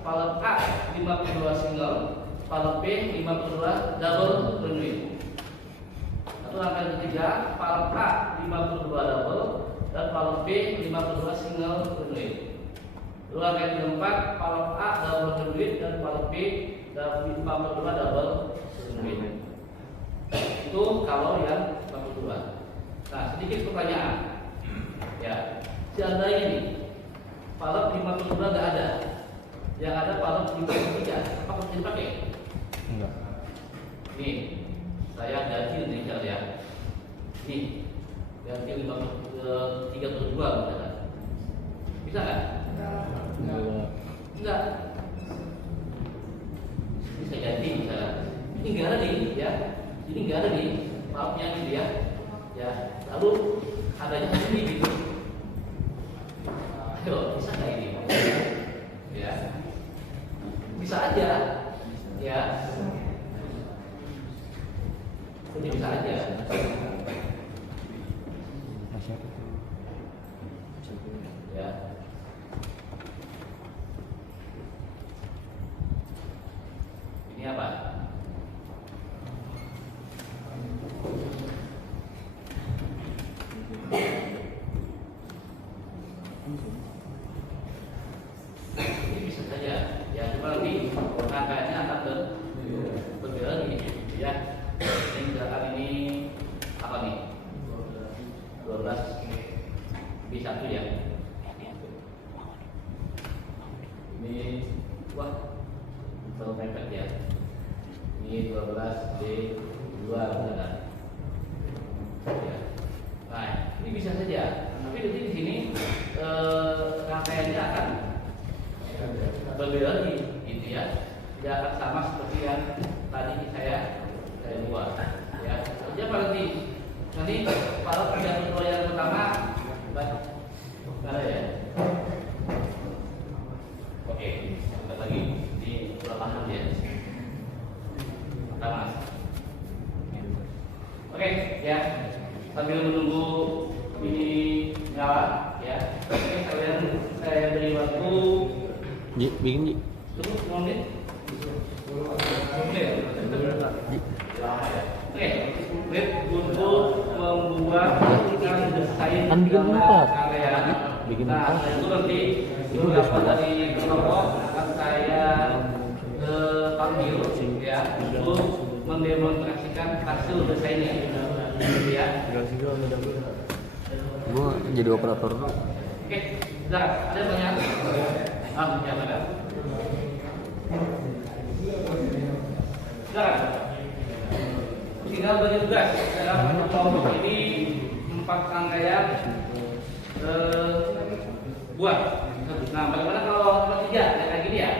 palep A 52 single, palep B 52 double renewing. Atau rangkaian ketiga, palep A 52 double dan palep B 52 single renewing. Lalu rangkaian keempat, palep A double renewing dan palep B 52 double renewing. Itu kalau yang 52. Nah, sedikit pertanyaan. Ya, seandainya ini palep 52 nggak ada, yang ada palep 53, apa harus dipakai? Enggak. Nih, saya ganti nih ya. Nih, ganti 32 misalkan. Bisa nggak? Enggak. Bisa ganti misalkan. Ini nggak ada nih, ya. Ini nggak ada nih palepnya gitu ya. Ya, lalu adanya ini gitu. Ayo, bisa nggak ini? Ya, bisa aja. Ya, ini bisa aja. Ya. Ini apa? Ini bisa saja, ya cuma nanti rangkaiannya akan berbeda nih, ya. Ini misalkan ini apa nih? 12 B1 ya. Ini wah terlalu mepet ya. Ini 12 B2 misalkan. Ya. Nah, ini bisa saja. Tapi nanti di sini rangkaiannya akan berbeda lagi, gitu ya. Tidak akan sama seperti yang tadi saya buat. Ya, kerja apa nanti? Nanti kalau kerja yang pertama, ada ya. Oke, kita lagi di perlahan ya. Pertama. Oke, ya. Sambil menunggu ini nyala, ya. Oke, saya beri waktu. Bikin Ji. Cukup 5 menit. 10 menit. Oke, menit untuk membuat dan desain Kan bikin empat. area. Bikin Nah, empat. itu nanti Itu udah beberapa dari kelompok akan saya panggil ya untuk mendemonstrasikan hasil desainnya. Ya. Gua jadi operator dulu. Oke, sudah ada pertanyaan? Ya, ada. Silakan. Tinggal bagi tugas dalam kelompok ini 4 rangkaian buat. Nah, bagaimana kalau nomor 3 kayak gini ya?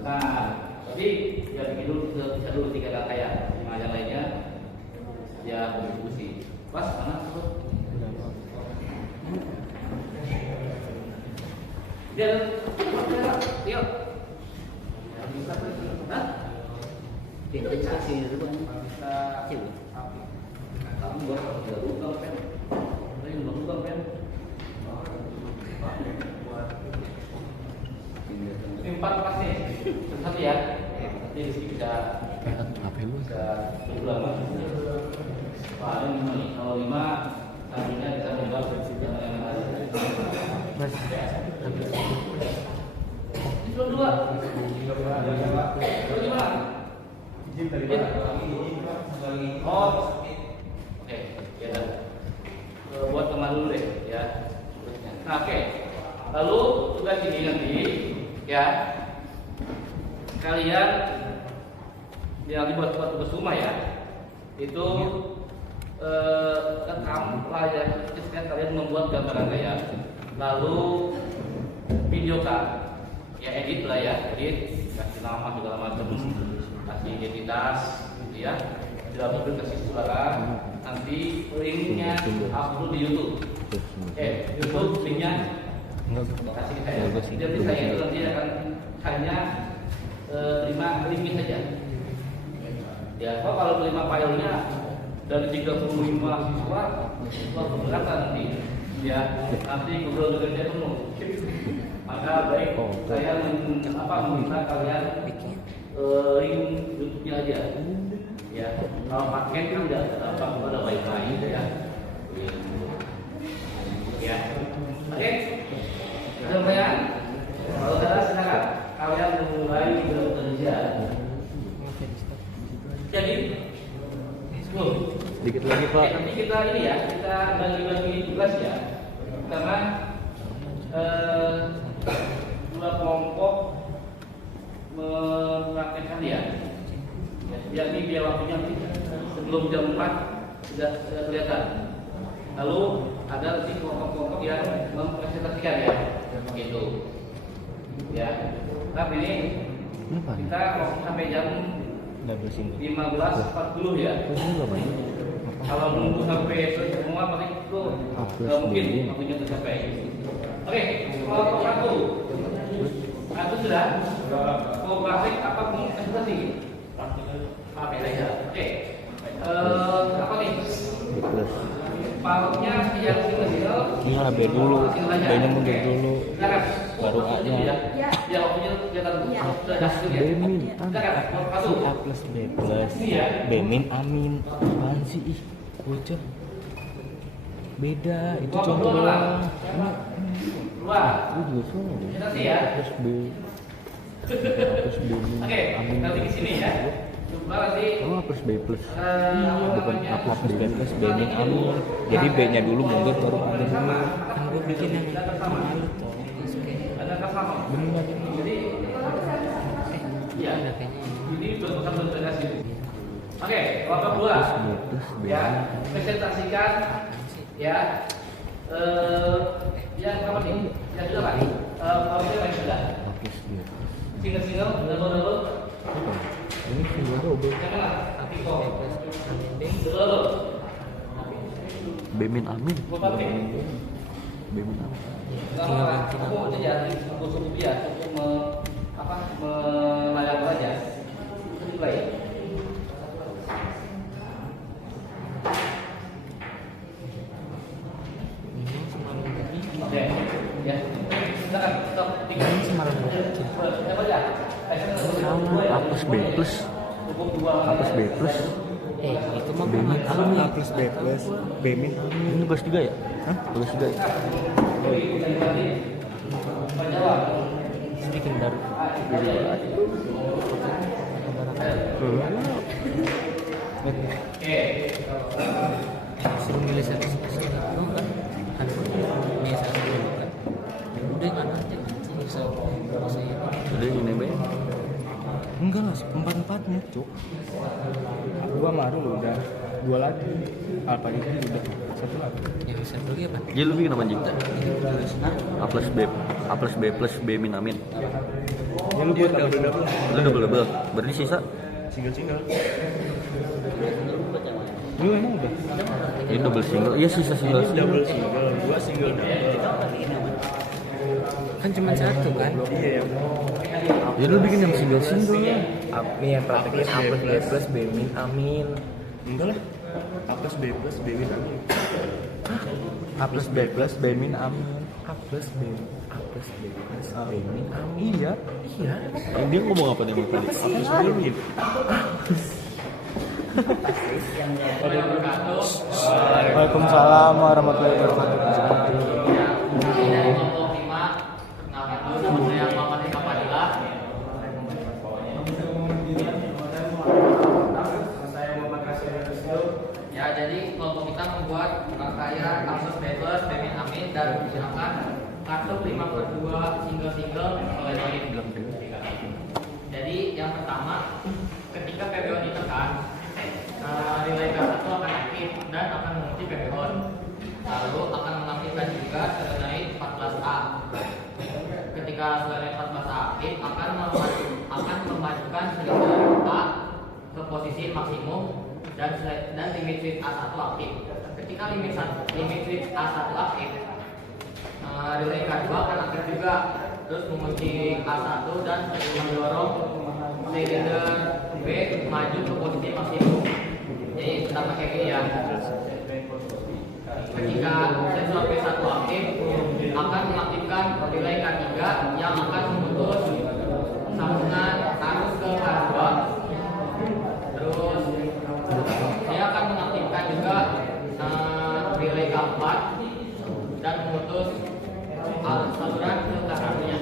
Nah, tapi ya bikin dulu bisa dulu 3 rangkaian. Nah, yang lainnya ya berdiskusi. Pas mana? Dan yuk. Hah? Investasi itu kan kecil. Kamu buat lubang pen. Ini lubang pen. Ini 4 pasti. Satu ya. Nanti di sini bisa berulang. Paling nih kalau 5 tadinya bisa membuat yang lain. Belum 2. Belum 5. Oh, oke, ya dah. Buat teman dulu deh, ya. Nah, oke. Lalu tugas ini nanti, ya, kalian yang dibuat tugas rumah ya, itu rekam layar, kalian membuat gambar rangkaian, lalu videokan, ya edit lah ya, edit, kasih nama segala macam. Kasih identitas, gitu ya. Tidak perlu kasih suara. Nanti linknya upload di YouTube. YouTube linknya kasih saya. Jadi saya itu nanti akan hanya terima linknya saja. Ya, kalau terima filenya dari 35 siswa, itu keberatan nanti. Ya, nanti Google Drive-nya penuh. maka baik Oh. saya meminta kalian link YouTube-nya aja. Ya, kalau paket kan tidak ada wifi gitu ya. Ya, oke. Kemudian, kalau saudara silakan kalian memulai bekerja. Jadi, Dikit lagi Pak. nanti kita ini ya, kita bagi-bagi tugas ya. Karena dua kelompok mempraktekkan ya. Yakni biar waktunya sebelum jam 4 sudah kelihatan. Lalu ada nanti kelompok-kelompok yang mempresentasikan ya, gitu. Ya, tapi ini kita waktu sampai jam 15.40 ya. Kalau nunggu sampai semua pasti itu nggak mungkin waktunya tercapai. Oke, kelompok satu sudah. Mau praktek apa mau presentasi? Oke, oke. Apa nih? Paluknya yang single. Iya, B dulu. B-nya mundur dulu. Baru A-nya. Ya, waktunya kelihatan. B min A plus B plus B min amin. Apaan sih ih? Bocah. Beda, itu contoh doang. Ini juga salah deh. A plus B. A plus B min Oke, amin. nanti ke sini ya. Coba nanti Oh, A plus B plus. Bukan A plus B plus B min amin. Jadi B-nya dulu mundur baru amin dulu. Kan gue bikin yang malu toh. ada sama. Benar. Jadi ya, ini bentukan presentasi. Oke, kelompok dua. Ya, presentasikan ya. Yang apa nih? Yang sudah Pak? Powerpoint yang sudah. Single-single, double-double. Ini single double. Janganlah, nanti kok. Double-double. B min amin. Gua pakai. B min amin. Aku aja aku suruh dia untuk melayar aja. Itu baik. Oke, ya. Silakan, stop. Tiga. Semalam Coba aja. A plus B plus. A plus B plus. itu mah B min amin. A plus B plus B min amin. Ini plus 3 ya? Hah? Plus 3 ya? Bikin baru. Oke. Suruh milih satu spesial itu kan ada biasa kan. Udah nggak aja bisa saya. Udah ini B. Enggak lah, empat-empatnya cuk. Gua maru lu udah dua lagi. Apa itu udah satu lagi. Ya bisa lagi apa? Jadi lu bikin apa Jim? A plus B. A plus B plus B min amin. Ya lu buat double-double. Lu double-double. Berarti sisa? Single-single. Lu emang udah? Ini double single. Iya sisa single. Ini double single, gua single double. Kan cuma satu kan? Iya ya. Jadi lu bikin yang single-single ya? Nih yang praktekin A plus B plus B min amin. Enggak lah. A plus B plus B min amin. A plus B plus B min amin. A plus B plus B min amin. Iya. Iya. Dia ngomong apa nih tadi? A plus B min. Waalaikumsalam warahmatullahi wabarakatuh. Dari kelompok 5, nama saya Muhammad Eka Fadilah. Ya, jadi kelompok kita membuat rangkaian kasus bebas, Bemin Amin dan menggunakan kartu 52 single-single oleh lain. Jadi yang pertama, ketika PBO ditekan, nilai K1 akan aktif dan akan mengunci PBO. Lalu akan mengaktifkan juga serenai 14A. Ketika serenai 14A aktif, akan memajukan silinder A ke posisi maksimum dan limit switch A1 aktif. Ketika limit switch A1 aktif, relay K2 akan aktif juga, terus mengunci A1 dan mendorong silinder B maju ke posisi maksimum. Jadi kita pakai gini ya. Ketika sensor P1 aktif, akan mengaktifkan relay K3 A3 yang akan memutus sambungan arus ke K2. Terus dia akan mengaktifkan juga relay K4 dan memutus saluran ke K1-nya.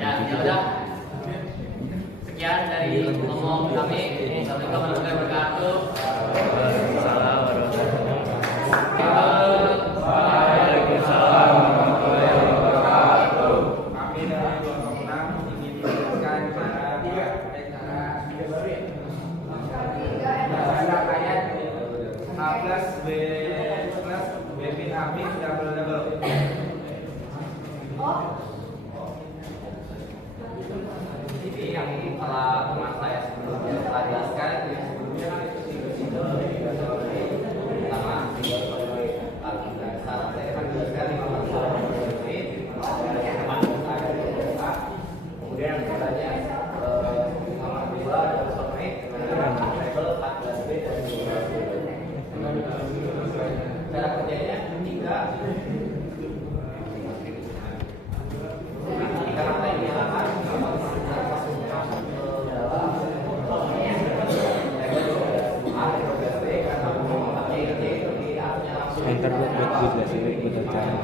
Ya udah. Sekian dari ngomong kami. Assalamualaikum warahmatullahi wabarakatuh. Salam warahmatullahi Waalaikumsalam warahmatullahi wabarakatuh. Kami dari Komnas ingin menjelaskan cara ayat A plus B plus B min A min double double. Jadi yang ini kalau teman saya sebelumnya telah jelaskan, yang sebelumnya kan itu single pertama salah saya kan jelaskan 15 menit, kemudian yang keduanya nomor 2 dan menit level 14B dan 12B. Cara kerjanya ketika rantai dinyalakan Ntar buat gak sih buat cara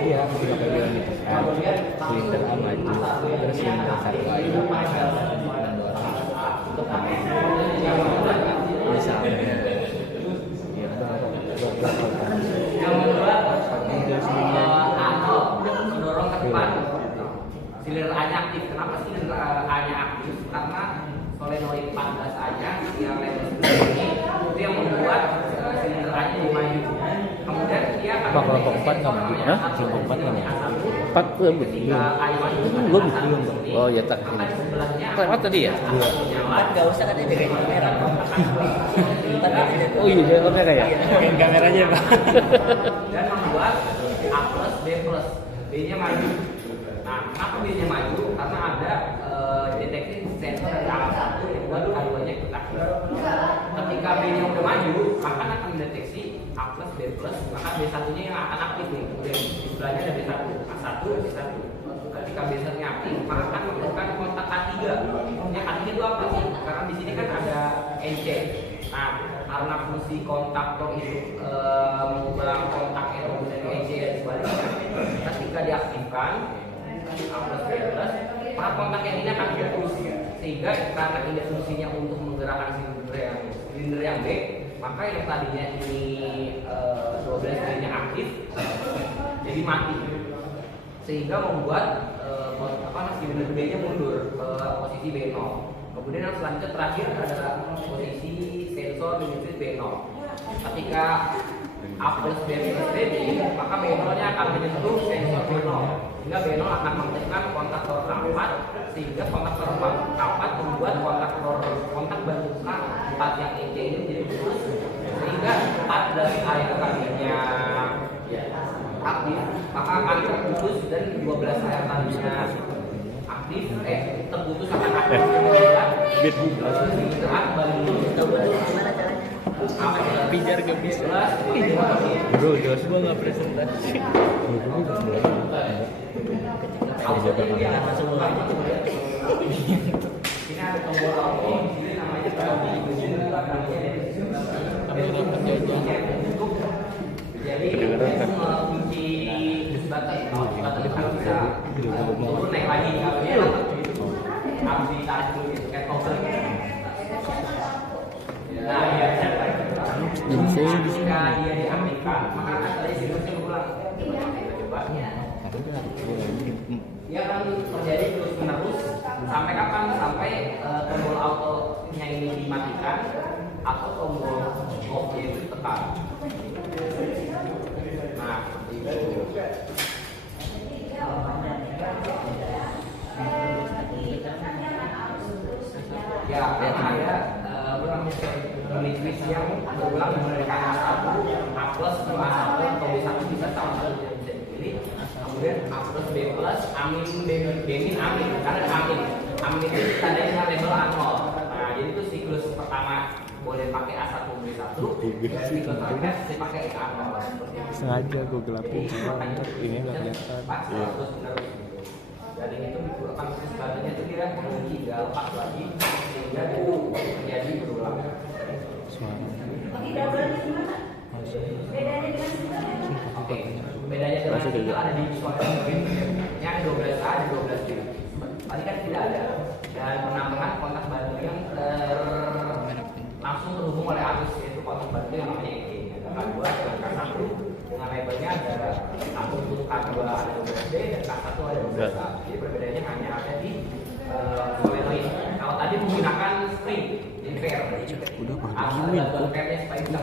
iya ketika pegang gitu kan silinder A maju terus silinder satu lagi misalnya yang kedua mendorong ke depan. Silinder A-nya aktif. Kenapa silinder A-nya aktif? Karena solenoid 14A-nya yang level 9 ini itu yang membuat silinder A-nya jadi maju. Kemudian dia akan kelompok 4 nggak maju ya? Kelompok 4 nggak maju. 4 belum belum belum. Oh ya tak ini. Kelewat tadi ya? Empat nggak usah kan ada kamera. Oh iya ada kamera ya? Pakai kameranya Pak. dan membuat A plus B plus. B-nya maju. Nah, kenapa B-nya maju? Karena ada deteksi sensor dari A1 yang buat A2-nya ikut aktif. Ketika B-nya udah maju, maka akan mendeteksi A plus B plus, maka B1-nya yang akan aktif nih. Kemudian di sebelahnya ada B1, A1, B1. Ketika B1-nya aktif, maka akan melakukan kontak A3. Yang A3 itu apa sih? Karena di sini kan ada NC. Nah, karena fungsi kontaktor itu mengubah kontak itu dari NC dan sebaliknya, ketika diaktifkan A plus B plus, maka kontak yang ini akan putus. Sehingga karena ini fungsinya untuk menggerakkan silinder yang B, maka yang tadinya ini 12B-nya aktif jadi mati, sehingga membuat silinder B-nya mundur ke posisi B0. Kemudian yang selanjutnya terakhir adalah posisi sensor limited B0. Ketika A plus B plus ready, maka B0-nya akan menyentuh sensor B0, sehingga B0 akan mengaktifkan kontaktor K4, sehingga kontaktor K4 membuat kontak bantukan 4 yang EC ini menjadi putus, sehingga 14A yang tadinya aktif maka akan terputus dan 12A yang tadinya aktif terputus akan aktif Pijar gak bisa. Bro, Jos gua nggak presentasi. Ini ada tombol auto, ini namanya jadi kunci batas bisa turun naik lagi harus ditarik dulu gitu kayak toggle. Nah ya ketika dia diaktifkan maka akan terjadi siklusnya berulang. Dia akan terjadi terus menerus sampai kapan? Sampai tombol autonya ini dimatikan atau tombol off-nya itu ditekan. Nah, seperti itu. Ya, karena ada unit switch yang berulang menggunakan A1, A plus, A1, salah satu yang bisa dipilih. Kemudian A plus B plus amin Bemin amin, karena amin itu tandanya dengan label A0. Nah jadi itu siklus pertama boleh pakai A1 B1, dan siklus terakhir dipakai A0. Sengaja gue gelapin cuma ntar ini nggak kelihatan. Iya. Dari itu dikurangkan katanya itu dia mengunci hingga lepas lagi sehingga itu terjadi berulang. Suara. Oke, bedanya dengan itu ada di suatu ini ada 12A, ada 12B. Tadi kan tidak ada, dan penambahan kontak baru yang langsung terhubung oleh arus, yaitu kontak baru yang namanya EG. Ada K2 dan K1 dengan labelnya ada K1 untuk K2 ada 12B dan K1 ada 12A. Jadi perbedaannya hanya ada di label ini. Kalau tadi menggunakan string, jadi pair. Udah Pairnya supaya bisa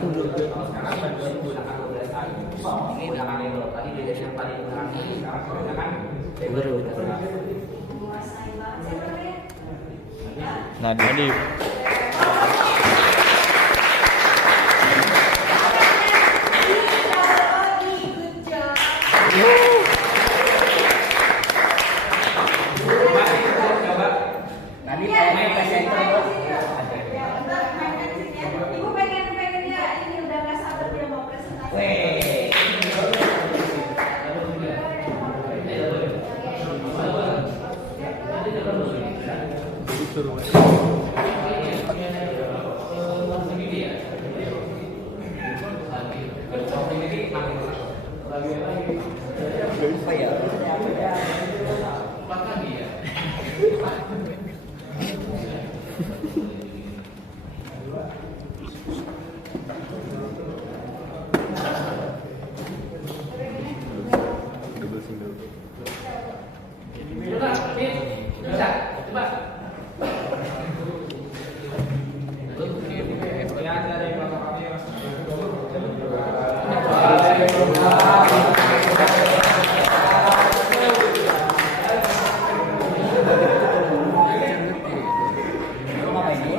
kalau sekarang menggunakan 12A. Ini menggunakan label. Tadi bedanya yang tadi menggunakan ini, sekarang menggunakan label 12A. Nah, tadi Tadi main ke center bos. Ibu pengen ya, ini udah nggak sabar dia mau presentasi. Apa ya?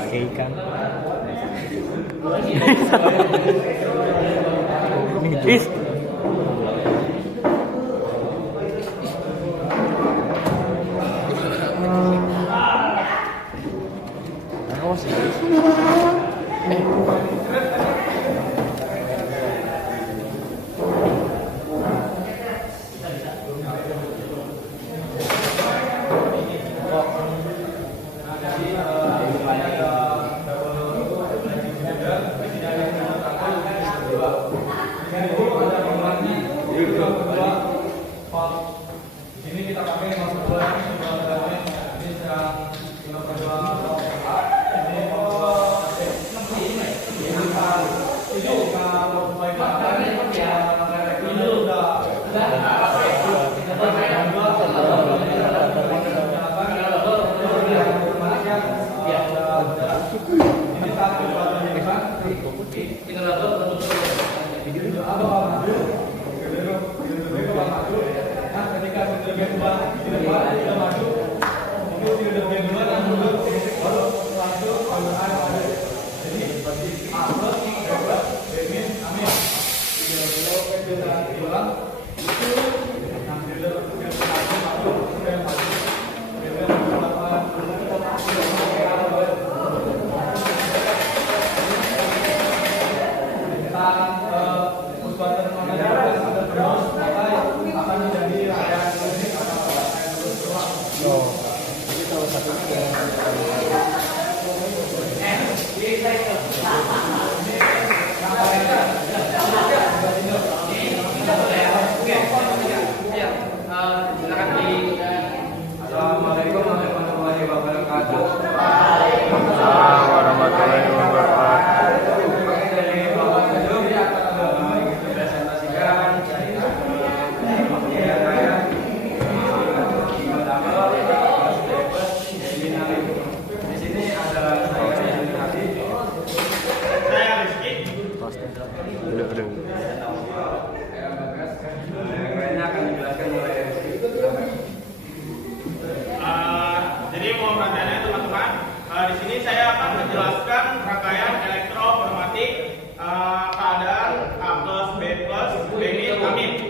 pakai ikan. Is. Awas. Ini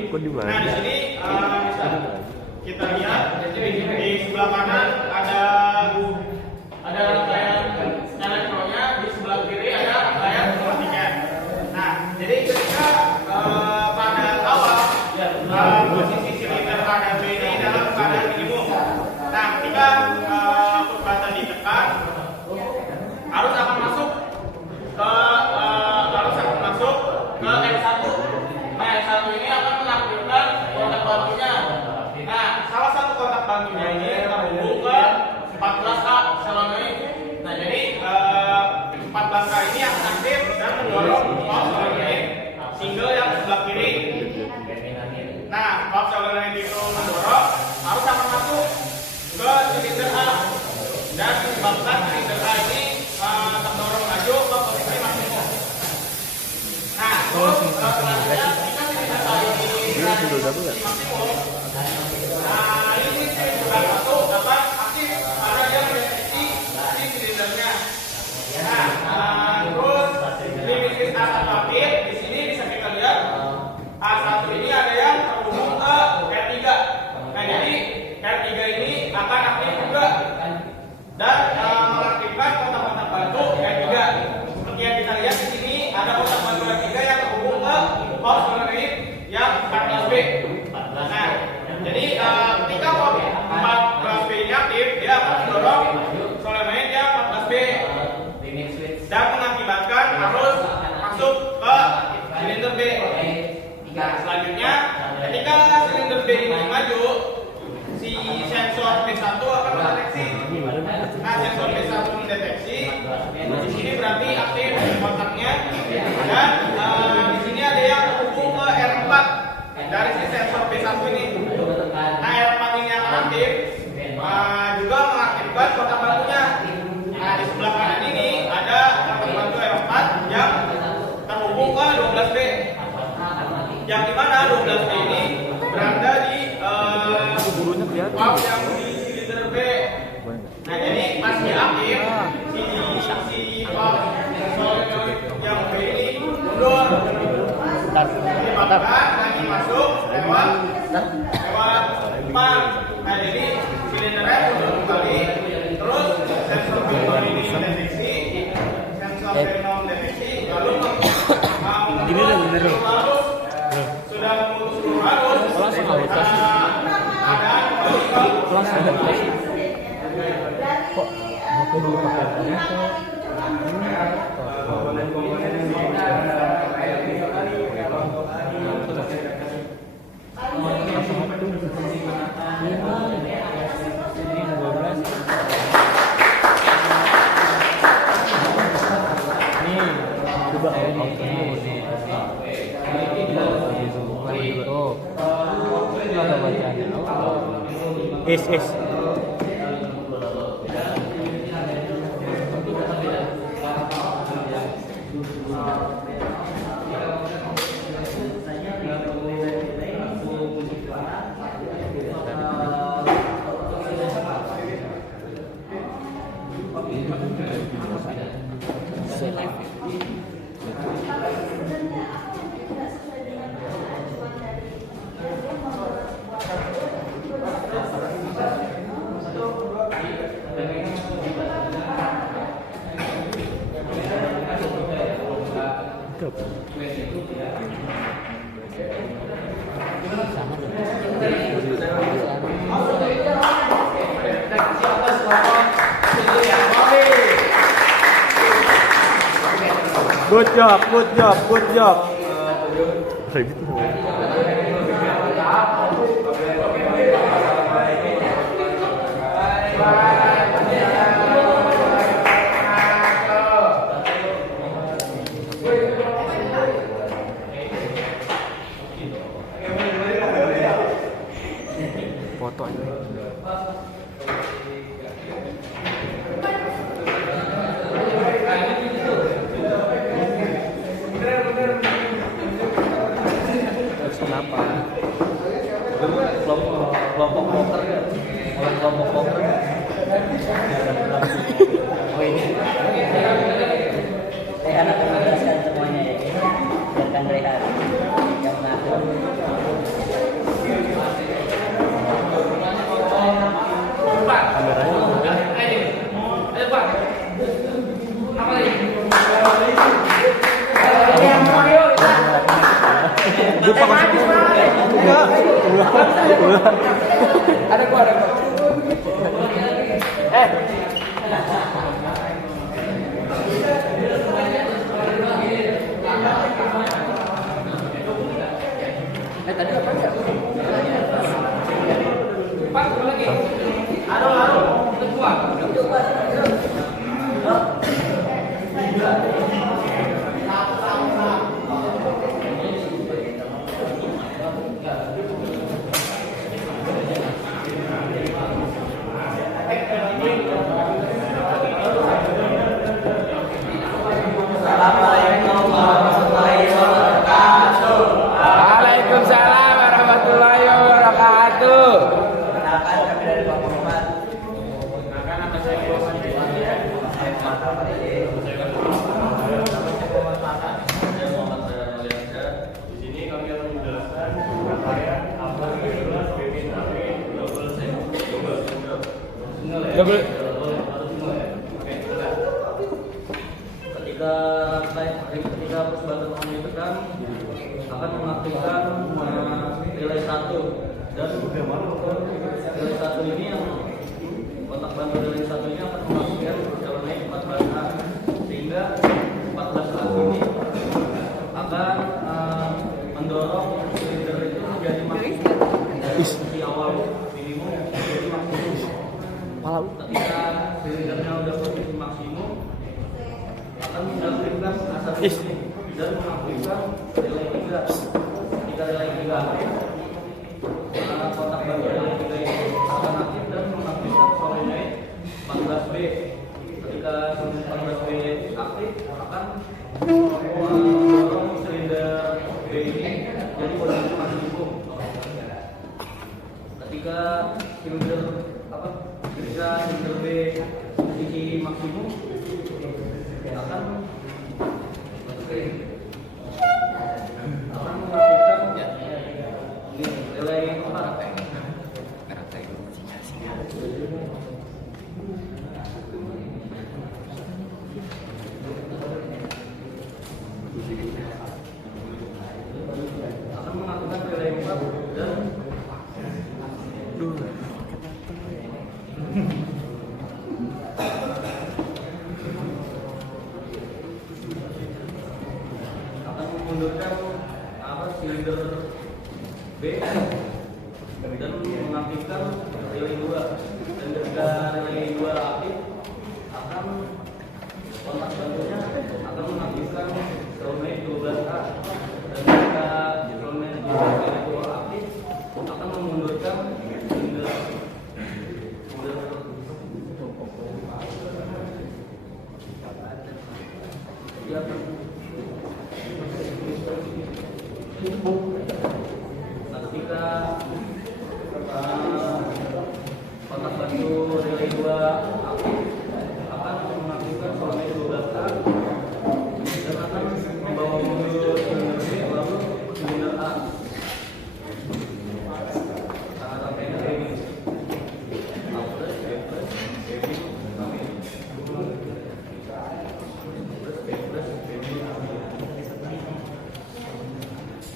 Kok di mana? Nah di sini bisa kita lihat di sebelah kanan ada rangkaian elektronnya, di sebelah kiri ada rangkaian tiket. Nah jadi ketika pada awal posisi silinder A dan B ini dalam keadaan minimum. Nah ketika push button ditekan harus akan masuk ke L1. Nah L1 ini akan mengaktifkan kontak bantunya. Nah salah satu kontak bantunya ini terhubung ke 14A solenoid. Nah jadi 14A ini akan aktif dan mendorong valve solenoid single yang sebelah kiri. Nah valve solenoid itu mendorong harus akan masuk ke silinder A dan menyebabkan silinder A ini terdorong maju ke posisi maksimum. Nah terus selanjutnya kita silinder A ini maksimum. Nah ini silinder satu dapat aktif ada yang deteksi di silindernya. Nah terus limit switch A1 aktif. Di sini bisa kita lihat A1 ini ada yang terhubung ke R3. Nah jadi R3 ini akan aktif juga dan mengaktifkan kontak-kontak bantu R3. Seperti yang kita lihat di sini ada kontak bantu R3 yang terhubung ke valve solenoid yang 14B. Nah jadi ketika valve 14B ini aktif, dia akan mendorong solenoid yang 14B dan mengakibatkan arus masuk ke silinder B. Selanjutnya, ketika silinder B ini maju, si sensor B1 akan mendeteksi. Nah, sensor B1 mendeteksi. Di sini berarti aktif kontaknya. Dan di sini ada yang terhubung ke R4 dari si sensor B1 ini. Nah, R4 ini akan aktif. Juga mengaktifkan kontak bantunya. Nah, di sebelah kanan ini ada kontak bantu R4 yang terhubung ke 12B. Yang dimana 12B ini berada di valve yang di silinder B. Nah jadi pas dia aktif si valve solenoid yang B ini mundur, menyebabkan angin masuk lewat pump. Nah jadi silindernya mundur kembali, terus sensor B ini mendeteksi, sensor B mendeteksi, lalu sudah memutus seluruh arus. Es. Good job. Foto aja. Kenapa? Kelompok poker ya? Oleh kelompok poker ya? Oh ini Rehan akan menjelaskan semuanya ya. Biarkan Rehan yang mengatur. Ada gua. Tadi apa ya? Pak, lagi. Aduh, kedua. Waalaikumsalam warahmatullahi wabarakatuh. Perkenalkan kami dari Pak Muhammad. Di sini kami akan menjelaskan rangkaian apel 13 Bemin Amin double single ya. Double. Oke, sudah. Ketika push button on ditekan akan mengaktifkan relay 1 dan relay 1 ini yang kontak bantu relay 1 ini akan mengaktifkan jalan naik 14A sehingga 14A ini akan mendorong silinder itu menjadi maksimum dari posisi awal minimum menjadi maksimum. Ketika silindernya udah posisi maksimum akan mengaktifkan asap ini dan mengaktifkan relay 3. Ketika relay 3 aktif, kontak bantu relay 3 ini akan aktif dan mengaktifkan solenoid 14B. Ketika 14B aktif akan mendorong silinder B ini jadi posisi maksimum. Ketika silinder B posisi maksimum akan mengaktifkan relay 4. Akan mengaktifkan relay 4 dan akan memundurkan silinder B dan mengaktifkan relay 2. Dan ketika relay 2 aktif akan kontak bantunya akan mengaktifkan solenoid 12A. Dan ketika solenoid 12A itu aktif akan memundurkan silinder ketika kontak bantu relay 2 aktif akan mengaktifkan solenoid 12A dan akan membawa mundur silinder B lalu silinder A. Rangkaiannya kayak gini. A plus, B plus, B minus, A minus. Plus B plus, B minus, A minus.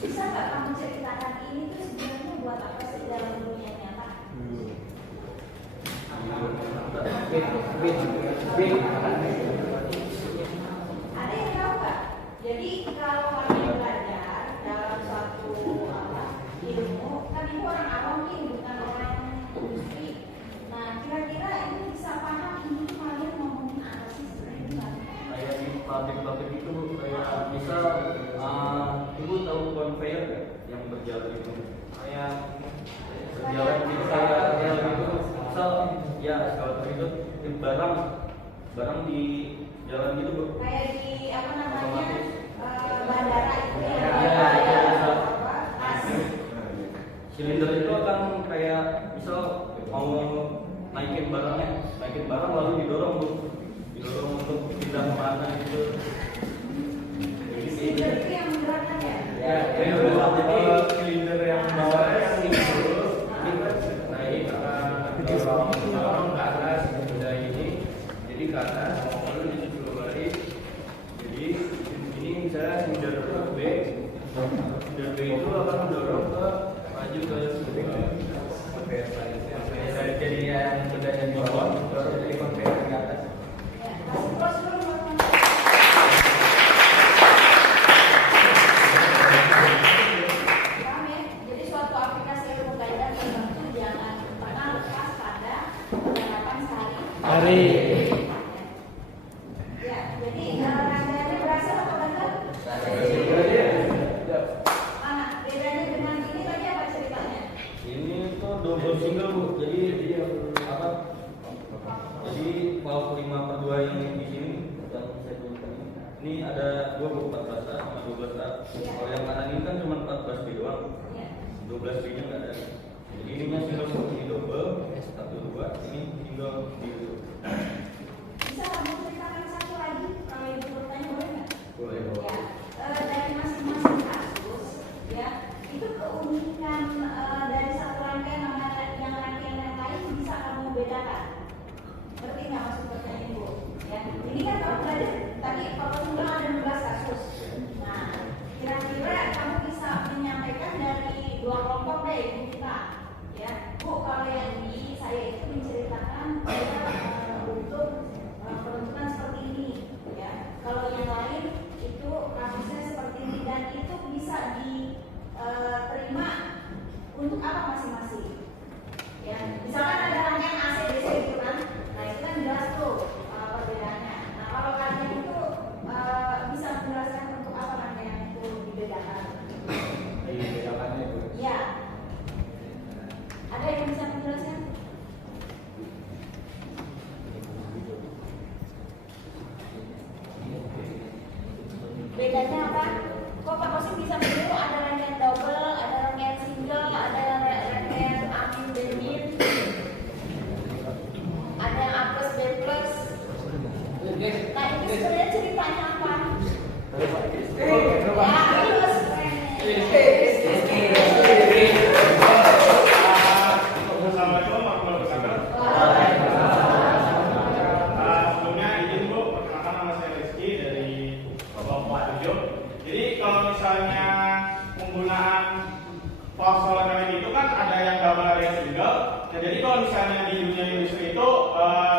Bisa nggak kamu ceritakan ini tuh sebenarnya buat apa sih dalam dunia nyata? Ada yang tahu nggak? Jadi kalau kalian belajar dalam suatu ilmu, kan ibu orang awam nih, bukan orang industri. Nah, kira-kira ini bisa paham ini kalian ngomongin apa sih sebenarnya? Kayak di pabrik-pabrik itu kayak misal ibu tahu conveyor nggak yang berjalan itu kayak berjalan gitu kayak rel gitu misal ya kalau itu barang di jalan gitu bu. Kayak di apa namanya bandara itu ya? Silinder itu akan kayak misal mau naikin barang lalu didorong untuk pindah kemana gitu. Silinder itu yang beratkan ya? Jadi silinder yang bawahnya ini naik dorong ke atas benda ini, jadi ke atas lalu disusul kembali. Jadi ini misalnya silinder B itu akan mendorong Mari. Ya, jadi rangkaiannya berhasil atau gagal? Mana? Bedanya dengan ini tadi apa ceritanya? Ini tuh double single Bu. Jadi apa? Jadi valve 5/2 yang di sini yang saya tuliskan ini ada 2 Bu, 14A sama 12A. Kalau yang kanan ini kan cuma 14B doang. 12B-nya nggak ada. Jadi ininya single Bu, ini double, 1 2, ini single gitu. Bisa kamu ceritakan satu lagi kalau ibu bertanya boleh nggak? Boleh. Ya, dari masing-masing kasus, ya itu keunikan dari satu rangkaian yang rangkaian yang lain bisa kamu bedakan. Ngerti nggak maksud pertanyaan ibu? Ya, ini kan kamu belajar tadi kalau sudah ada 12 kasus. Nah, kira-kira kamu bisa menyampaikan dari 2 kelompok deh ibu kita. Ya, Bu, kalau yang ini saya itu menceritakan untuk penentuan seperti ini, ya. Kalau yang lain itu kasusnya seperti ini dan itu bisa diterima untuk apa masing-masing, ya. Misalkan ada rangkaian AC DC gitu kan, nah itu kan jelas tuh perbedaannya. Nah kalau kalian itu bisa menjelaskan untuk apa rangkaian itu dibedakan? Bedakannya Bu. Ya. Ada yang bisa menjelaskan? Bedanya apa? Kok Pak Kosim bisa begitu? Ada rangkaian double, ada rangkaian single, ada rangkaian amin bemin, ada yang A plus B plus. Nah ini sebenarnya ceritanya apa? Ya harus Assalamualaikum warahmatullahi wabarakatuh. Sebelumnya izin Bu, perkenalkan nama saya Rizky dari kelompok 7. Jadi kalau misalnya penggunaan valve solenoid itu kan ada yang double ada yang single. Nah, jadi kalau misalnya di dunia industri itu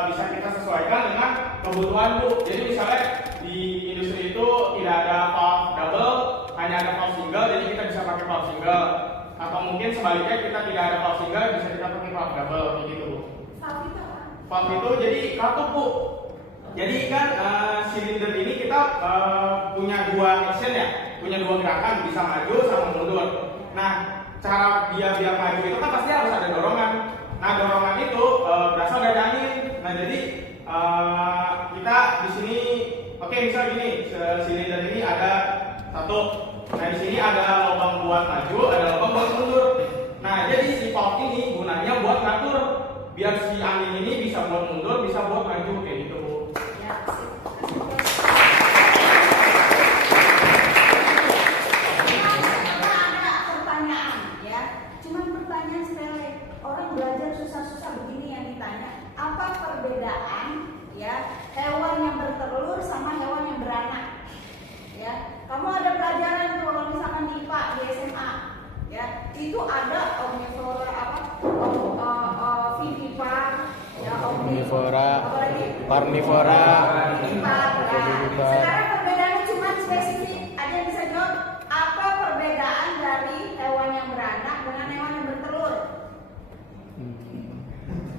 bisa kita sesuaikan dengan kebutuhan Bu. Jadi misalnya di industri itu tidak ada valve double, hanya ada valve single, jadi kita bisa pakai valve single. Atau mungkin sebaliknya kita tidak ada valve single, bisa kita pakai valve double, begitu Bu. Valve itu jadi katup Bu. Jadi kan silinder ini kita punya 2 action ya, punya 2 gerakan, bisa maju sama mundur. Nah, cara dia biar maju itu kan pasti harus ada dorongan. Nah, dorongan itu berasal dari angin. Nah, jadi kita di sini, oke, misal gini, silinder ini ada 1. Nah, di sini ada lubang buat maju, ada lubang buat mundur. Nah, jadi si valve ini gunanya buat ngatur biar si angin ini bisa buat mundur, bisa buat maju kayak gitu Bu. ya. Ada pertanyaan ya, cuman pertanyaan sepele. Orang belajar susah-susah begini yang ditanya. Apa perbedaan ya hewan yang bertelur sama hewan yang beranak? Ya, kamu ada pelajaran tuh kalau misalkan di IPA di SMA, ya itu ada omnivora apa, vivipar, ya Omnivora, apalagi Carnivora, vivipar. Sekarang perbedaannya cuma spesifik. Ada yang bisa jawab apa perbedaan dari hewan yang beranak dengan hewan yang bertelur?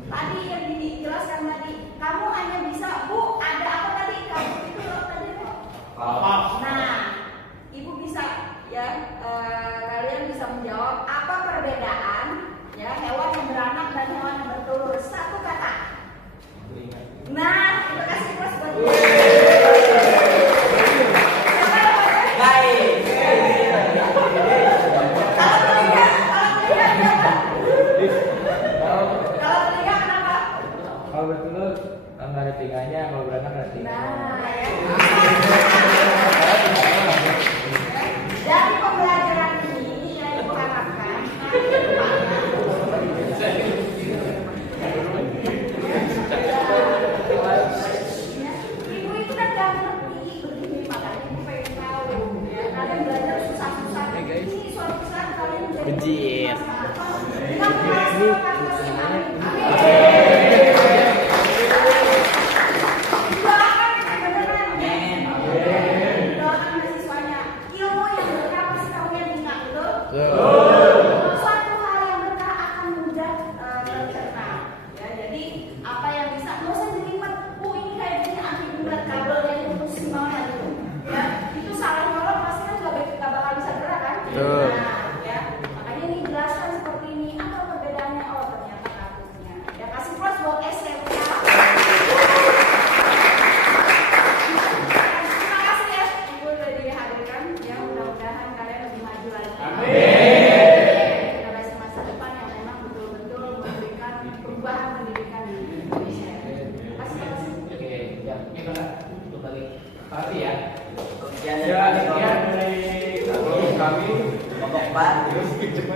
Tadi yang dijelaskan tadi, kamu hanya bisa Bu, ada apa tadi? Kamu itu loh tadi loh. Nah, Ibu bisa ya, kalian bisa menjawab apa perbedaan ya hewan yang beranak dan hewan yang bertelur. 1 kata. Nah, itu kasih plus buat Ibu. Baik. Kalau telinga kenapa? Kalau telinga kenapa? Kalau bertelur nggak ada telinganya, kalau beranak ada telinganya. Nah, ya. Dari pembelajaran ini yang Ibu harapkan nanti ke depannya Ibu itu kan gak ngerti begini, makanya Ibu pengen tahu ya. Kalian belajar susah-susah ini suatu saat kalian menjadi Bejit. dengan menghasilkan kesenangan. Amin. Doakan yang beneran ya. Doakan mahasiswanya. Ilmu yang berkah pasti kamu yang ingat, betul? Suatu hal yang berkah akan mudah tercerna. Ya, jadi apa yang bisa, nggak usah nerima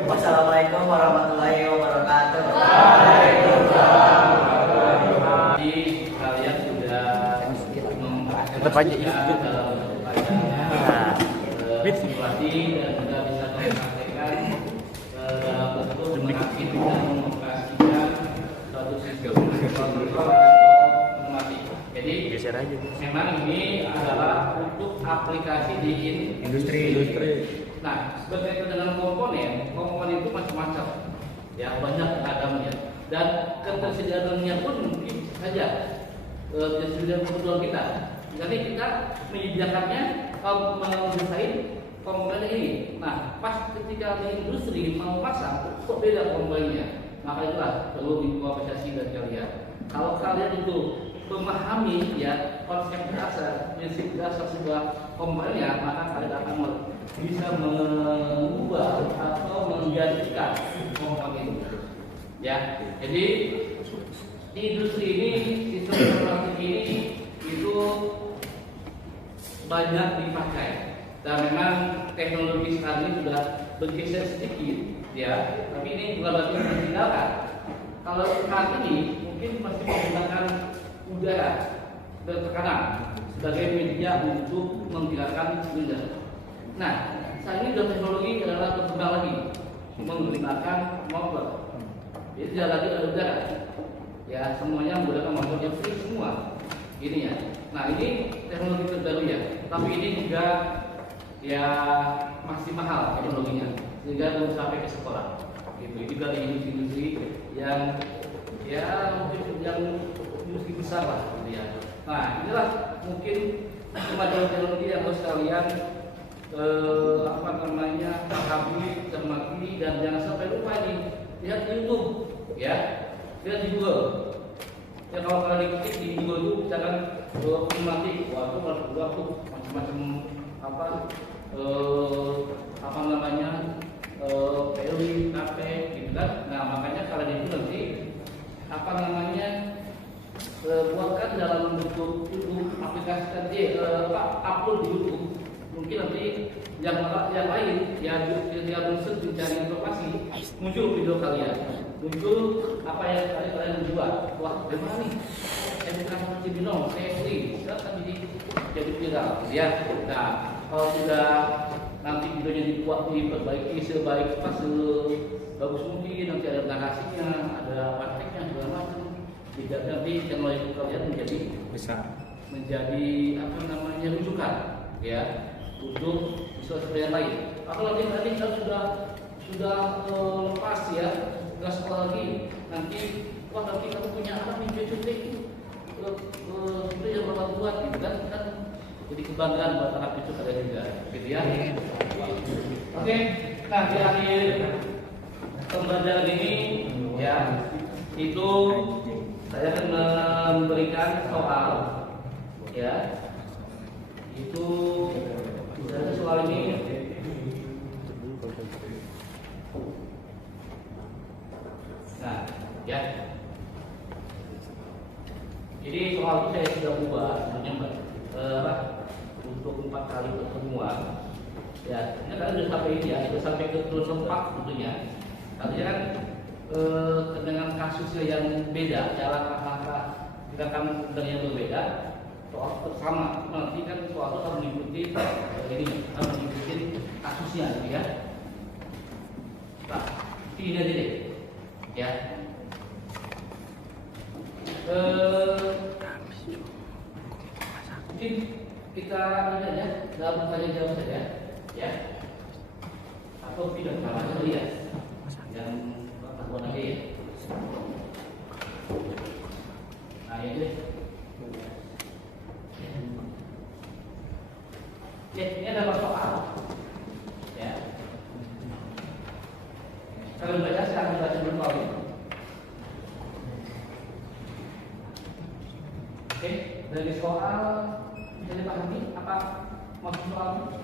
Wassalamualaikum warahmatullahi wabarakatuh. Jadi kalian sudah Tetap aja dalam simulasi dan juga bisa mempraktekkan dalam bentuk mengaktif dan mengoperasikan suatu sistem otomatis. Jadi geser aja. memang ini adalah untuk aplikasi di Industri. Nah, berkaitan dengan komponen itu macam-macam, ya banyak ragamnya dan ketersediaannya pun mungkin saja ketersediaan kebutuhan kita. Jadi kita menyediakannya kalau mendesain komponen ini. Nah, pas ketika di industri mau pasang, kok beda komponennya? Maka itulah perlu diapresiasi dari kalian. Kalau kalian itu memahami ya konsep dasar, prinsip dasar sebuah komponennya, maka kalian akan bisa mengubah atau menggantikan komponen itu. Ya, jadi di industri ini sistem informatik ini itu banyak dipakai dan memang teknologi sekarang ini sudah bergeser sedikit, ya. Tapi ini bukan berarti ditinggalkan. Kalau saat ini mungkin masih menggunakan udara dan tekanan sebagai media untuk menggerakkan silinder. Nah, saat ini teknologi adalah berkembang lagi menggunakan motor. Jadi tidak lagi ada udara. Ya, semuanya menggunakan motor yang free semua. Ini ya. Nah, ini teknologi terbaru ya. Tapi ini juga ya masih mahal teknologinya. Sehingga belum sampai ke sekolah. Gitu. Ini juga di industri yang ya mungkin yang industri besar lah gitu ya. Nah, inilah mungkin kemajuan teknologi yang harus kalian pahami, cermati, dan jangan sampai lupa ini. Lihat di YouTube, ya, lihat di Google. Ya kalau kalian diketik di Google itu misalkan pneumatik, waktu macam-macam PLW, KP, gitu kan. Nah makanya kalian itu nanti buatkan dalam bentuk YouTube, aplikasikan upload di YouTube. Mungkin nanti yang lain yang mencari informasi muncul video kalian, muncul apa yang kalian buat. Wah, bagaimana nih? Saya bukan seperti binong, saya free, silakan jadi viral, ya. Nah, kalau sudah nanti videonya dibuat, diperbaiki sebagus mungkin, nanti ada narasinya, ada prakteknya segala macam. Tidak nanti teknologi kalian menjadi Besar. menjadi rujukan, ya, untuk sesuatu yang lain. Kalau nanti kita sudah lepas ya, nggak sekolah lagi, nanti nanti kamu punya anak nih cucu itu yang bapak buat gitu kan, jadi kebanggaan buat anak cucu kalian juga, gitu ya. Oke, nah di akhir pembelajaran ini ya itu saya akan memberikan soal, ya, itu soal ini. Nah, ya. Jadi soal itu saya sudah ubah sebenarnya untuk 4 kali pertemuan. Ya, ini kan sudah sampai ini ya, itu sampai ke terus 4 tentunya. Artinya kan dengan kasusnya yang beda, cara langkah gerakan yang berbeda, soal bersama nanti kan soal itu harus mengikuti harus mengikuti kasusnya, gitu ya. Nah, ini aja deh, ya. Mungkin kita lihat ya dalam tanya jawab saja, ya. Atau tidak salah lihat yang pengetahuan aja ya. Nah ini deh. Ya, ini ada soal, ya. Kalau baca sekarang baca dulu soal ini. Oke, dari soal bisa dipahami apa maksud soalnya?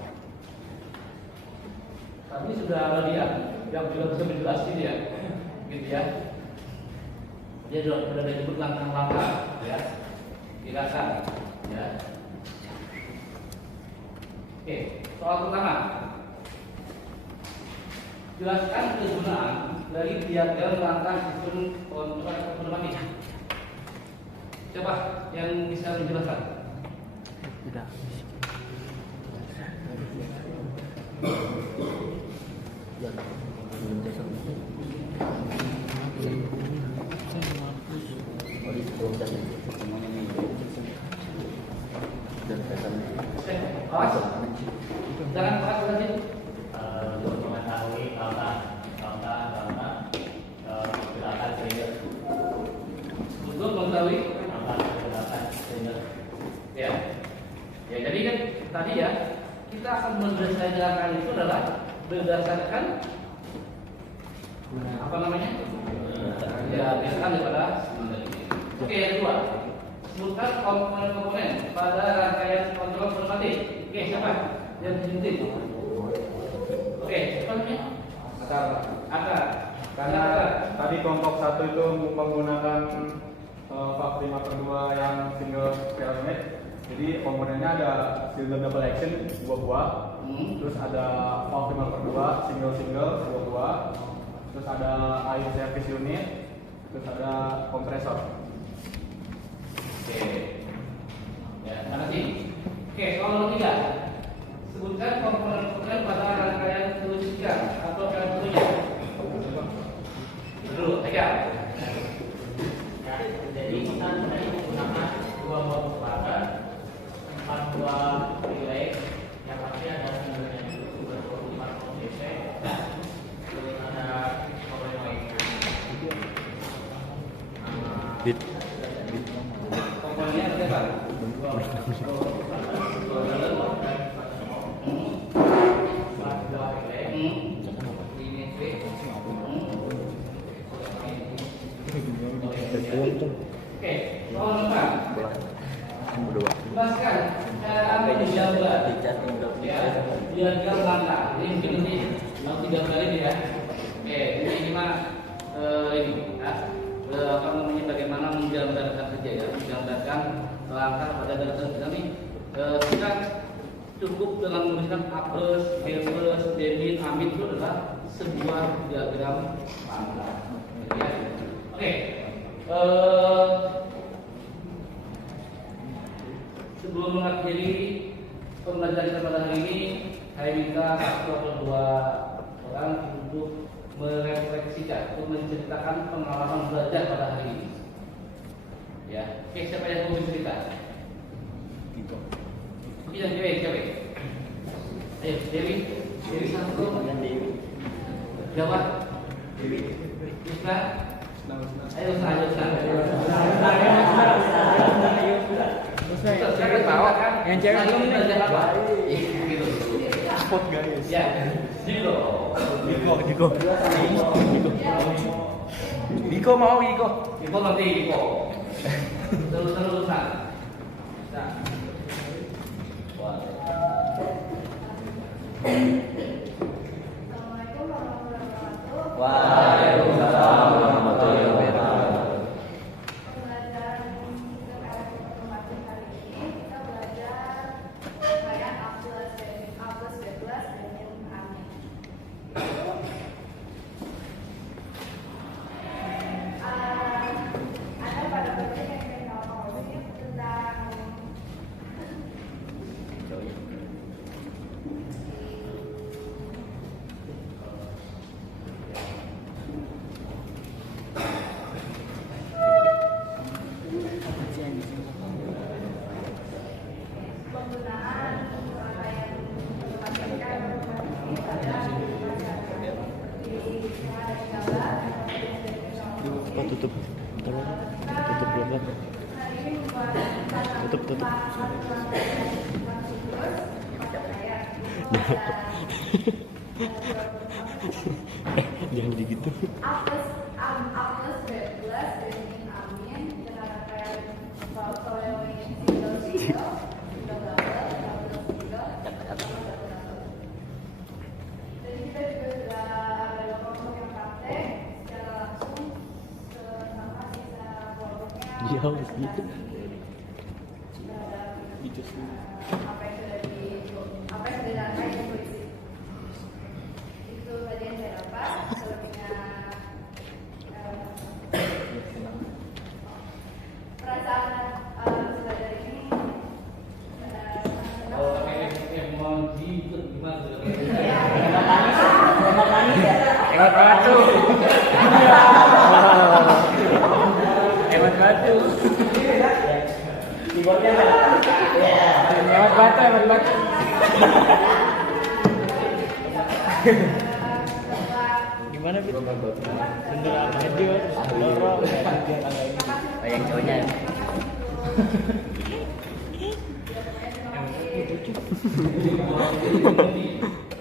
Kami sudah lihat yang juga bisa menjelaskan ya, gitu ya. Dia sudah disebut langkah-langkah, ya, gerakan, ya. Oke, soal pertama. jelaskan kegunaan dari diagram langkah susun kontrak otomatis. Coba yang bisa menjelaskan. Udah. Awas, jangan keras lagi. Untuk mengetahui gerakan sehingga Untuk mengetahui gerakan sehingga ya, ya jadi kan tadi ya kita akan mendesain itu adalah berdasarkan apa namanya? Ya berdasarkan daripada semangat ini. Oke, yang kedua, sebutkan komponen-komponen pada rangkaian kontrol otomatis. Oke, siapa yang disuntik? Oke, siapa namanya? Akar. Karena tadi kelompok 1 itu menggunakan VAK 5/2 yang single ceramic. Jadi komponennya ada cylinder double action 2 buah, terus ada VAK 5/2 single 2 buah, terus ada air service unit, terus ada kompresor. Oke. Ya, terima kasih. Oke, soal nomor 3. Sebutkan komponen-komponen pada rangkaian kelusikan atau kartunya. Dulu, pegang. jadi kita menggunakan 2 buah kecepatan, 4 buah relay, yang pasti ada sumbernya dulu 25 DC, terus ada solenoid. Komponennya berapa? Oke, soal nomor 4. Jelaskan cara menjaga ya diagram langkah. Ini mungkin nanti mau 3 kali ya. Oke, ini mah ini ya. Apa namanya bagaimana menggambarkan saja ya, menggambarkan langkah pada dasar kita nih. Kita cukup dengan menuliskan A plus, B plus, D min, A min itu adalah sebuah diagram langkah. Ya. Oke. Sebelum mengakhiri pembelajaran kita pada hari ini, saya minta 1 atau 2 orang untuk merefleksikan, untuk menceritakan pengalaman belajar pada hari ini. Ya, oke, siapa yang mau bercerita? Ini yang cewek. Ayo, Dewi satu. Jawab. Isna. Ayo, Ustaz. Saya tahu kan yang cewek itu belajar apa? Gitu. Spot guys. Ya, Diko. Diko mau Diko. Diko nanti Diko. Terus-terusan. Nah. Assalamualaikum warahmatullahi wabarakatuh. Waalaikumsalam warahmatullahi wabarakatuh. Pembelajaran kegiatan otomatis hari ini kita belajar kayak A plus B plus dan A-nya. Ada pada bagian yang saya tahu tentang penggunaan rangkaian otomatis kan ini ada di gambar Tutup. Tutup dulu. hari ini membuat Tutup. Jangan jadi gitu. A plus B plus dengan amin dengan rangkaian solenoid single double. Jadi kita juga sudah ada kelompok yang praktek secara langsung sama sisa kelompoknya. Iya, harus gitu. Apa yang sudah dirangkai di puisi. Itu saja yang saya dapat. Hemat batu. Hemat batu. Gimana Fit? Beneran video lorong Yang cowoknya.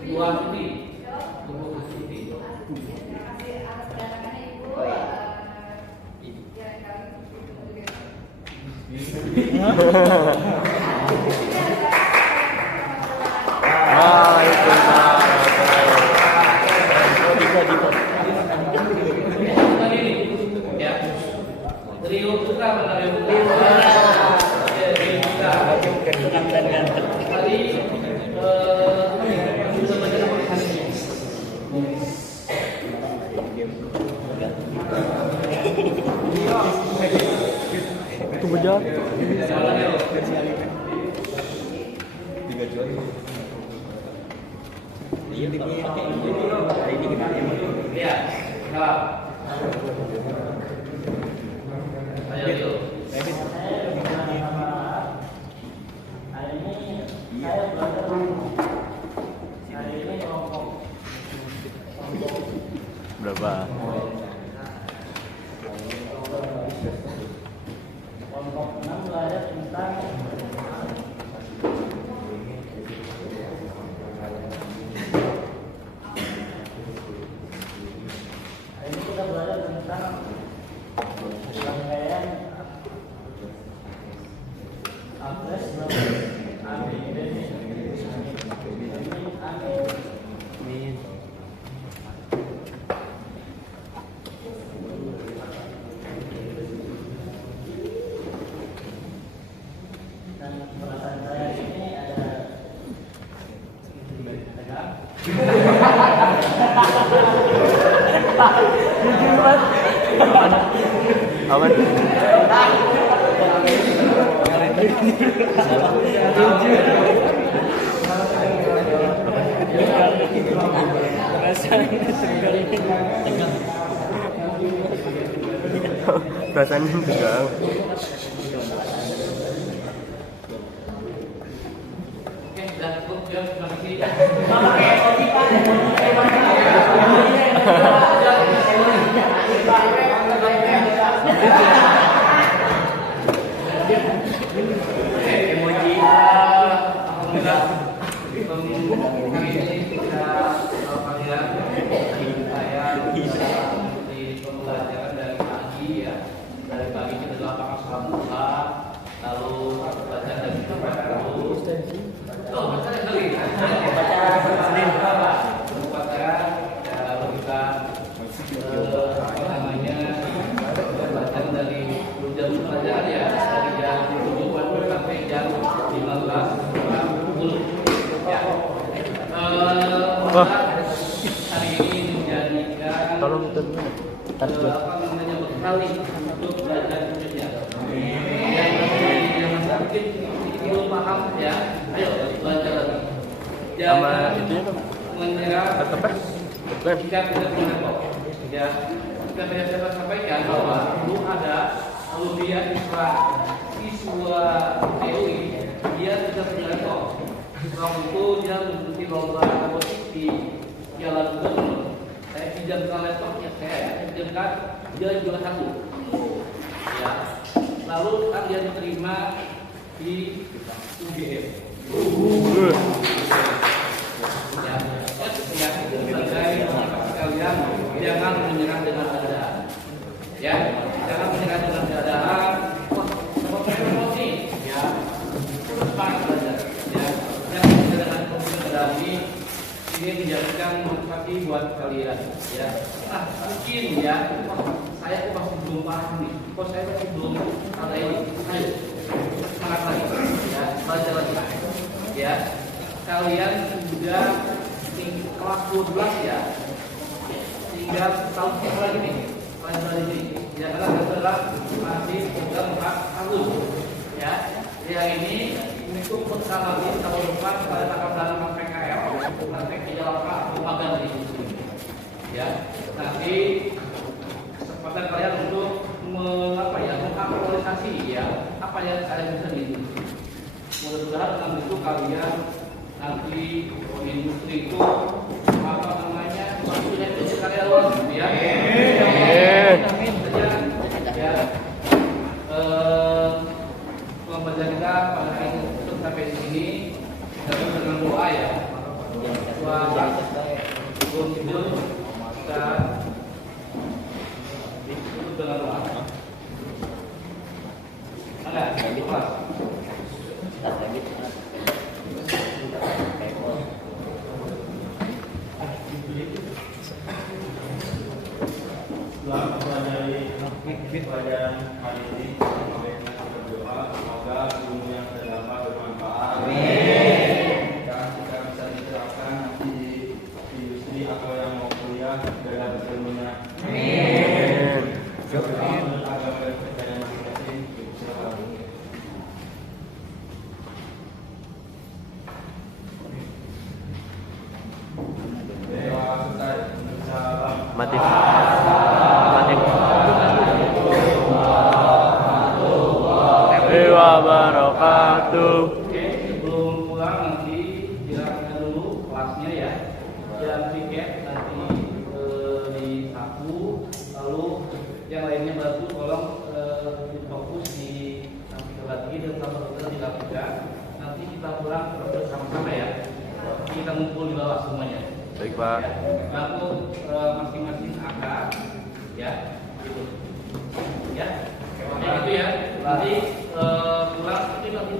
Dua titik. Ah, itu Diko. Ya. Trio Putra mana Trio Putra? Trio Putra. Tadi sudah baca nama hari ini. Itu bejat. Iya. Salah. Ayo itu. Berapa? Kelompok 6 belajar tentang hari ini kita belajar tentang rangkaian apres dan perasaan saya ini ada tegang. Aman. Rasanya tegang. Oke, sudah cukup ya. Terima kasih. Emoji. Alhamdulillah. Kami ini bisa kalian saya bisa di pembelajaran dari pagi ya. Dari pagi kita lapangan Sabuha, lalu belajar dari terus. Oh, baca dari. Baca Senin. Upacara ya, lalu kita apa namanya belajar dari jam pelajaran ya dari jam 7 sampai jam 15.40 ya. Hari ini menjadikan Tolong itu apa namanya bekali untuk belajar berikutnya. Yang masih mungkin belum paham ya, ayo belajar lagi. Jangan menyerah jika tidak punya kok. Ya, kita saya sampaikan bahwa belum ada alumni siswa teori dia tidak punya kok. Sebab itu dia mengikuti lomba robotik di Jalan Gubernur. Saya pinjamkan laptopnya, saya pinjamkan dia juara 1. Ya, lalu kan dia diterima di UGM. Ya, sebagai kalian jangan menyerah dengan keadaan. Ya, jangan menyerah dengan keadaan. Wah, promosi. Ya, semangat belajar. Ya, jangan menyerah dengan keadaan ini menjadikan motivasi buat kalian. Ya, mungkin ya, saya kok masih belum paham nih. Kok saya masih belum ada ini. Ayo, semangat lagi. Ya, belajar lagi. Ya, kalian sudah kelas 12 ya, tinggal tahun berapa lagi nih? Kalian berada di sini. Ya, karena adalah masih tinggal 4 tahun. Ya, yang ini untuk pertama kali tahun depan pada tanggal 6 PKL, praktek di jalan Pak magang di sini. Ya, nanti kesempatan kalian untuk mengaktualisasi ya apa yang kalian bisa di industri. Mudah-mudahan dengan itu kalian nanti di industri itu apa namanya waktunya itu kalian lolos ya. Amin. Ya. Membaca kita pada hari untuk sampai di sini dengan doa ya. Doa sebelum tidur kita tutup dengan doa. Enggak, ikhlas. Setelah mempelajari pelajaran kali ini, berdoa semoga ilmu yang terdapat bermanfaat. Dan kita bisa diterapkan nanti di industri atau yang mau kuliah dalam ilmunya. Berdoa menurut agama dan kepercayaan masing-masing. Silakan. Mati. Wabarakatuh. Oke, sebelum pulang nanti dirapikan dulu kelasnya ya. Dan tiket nanti disapu, lalu yang lainnya bantu tolong difokus di samping lagi dan sama-sama dilakukan. Nanti kita pulang bersama-sama ya. Kita ngumpul di bawah semuanya. Baik, Pak. Lalu masing-masing angka ya, gitu. Ya, kayak gitu ya. Nanti pulang itu nanti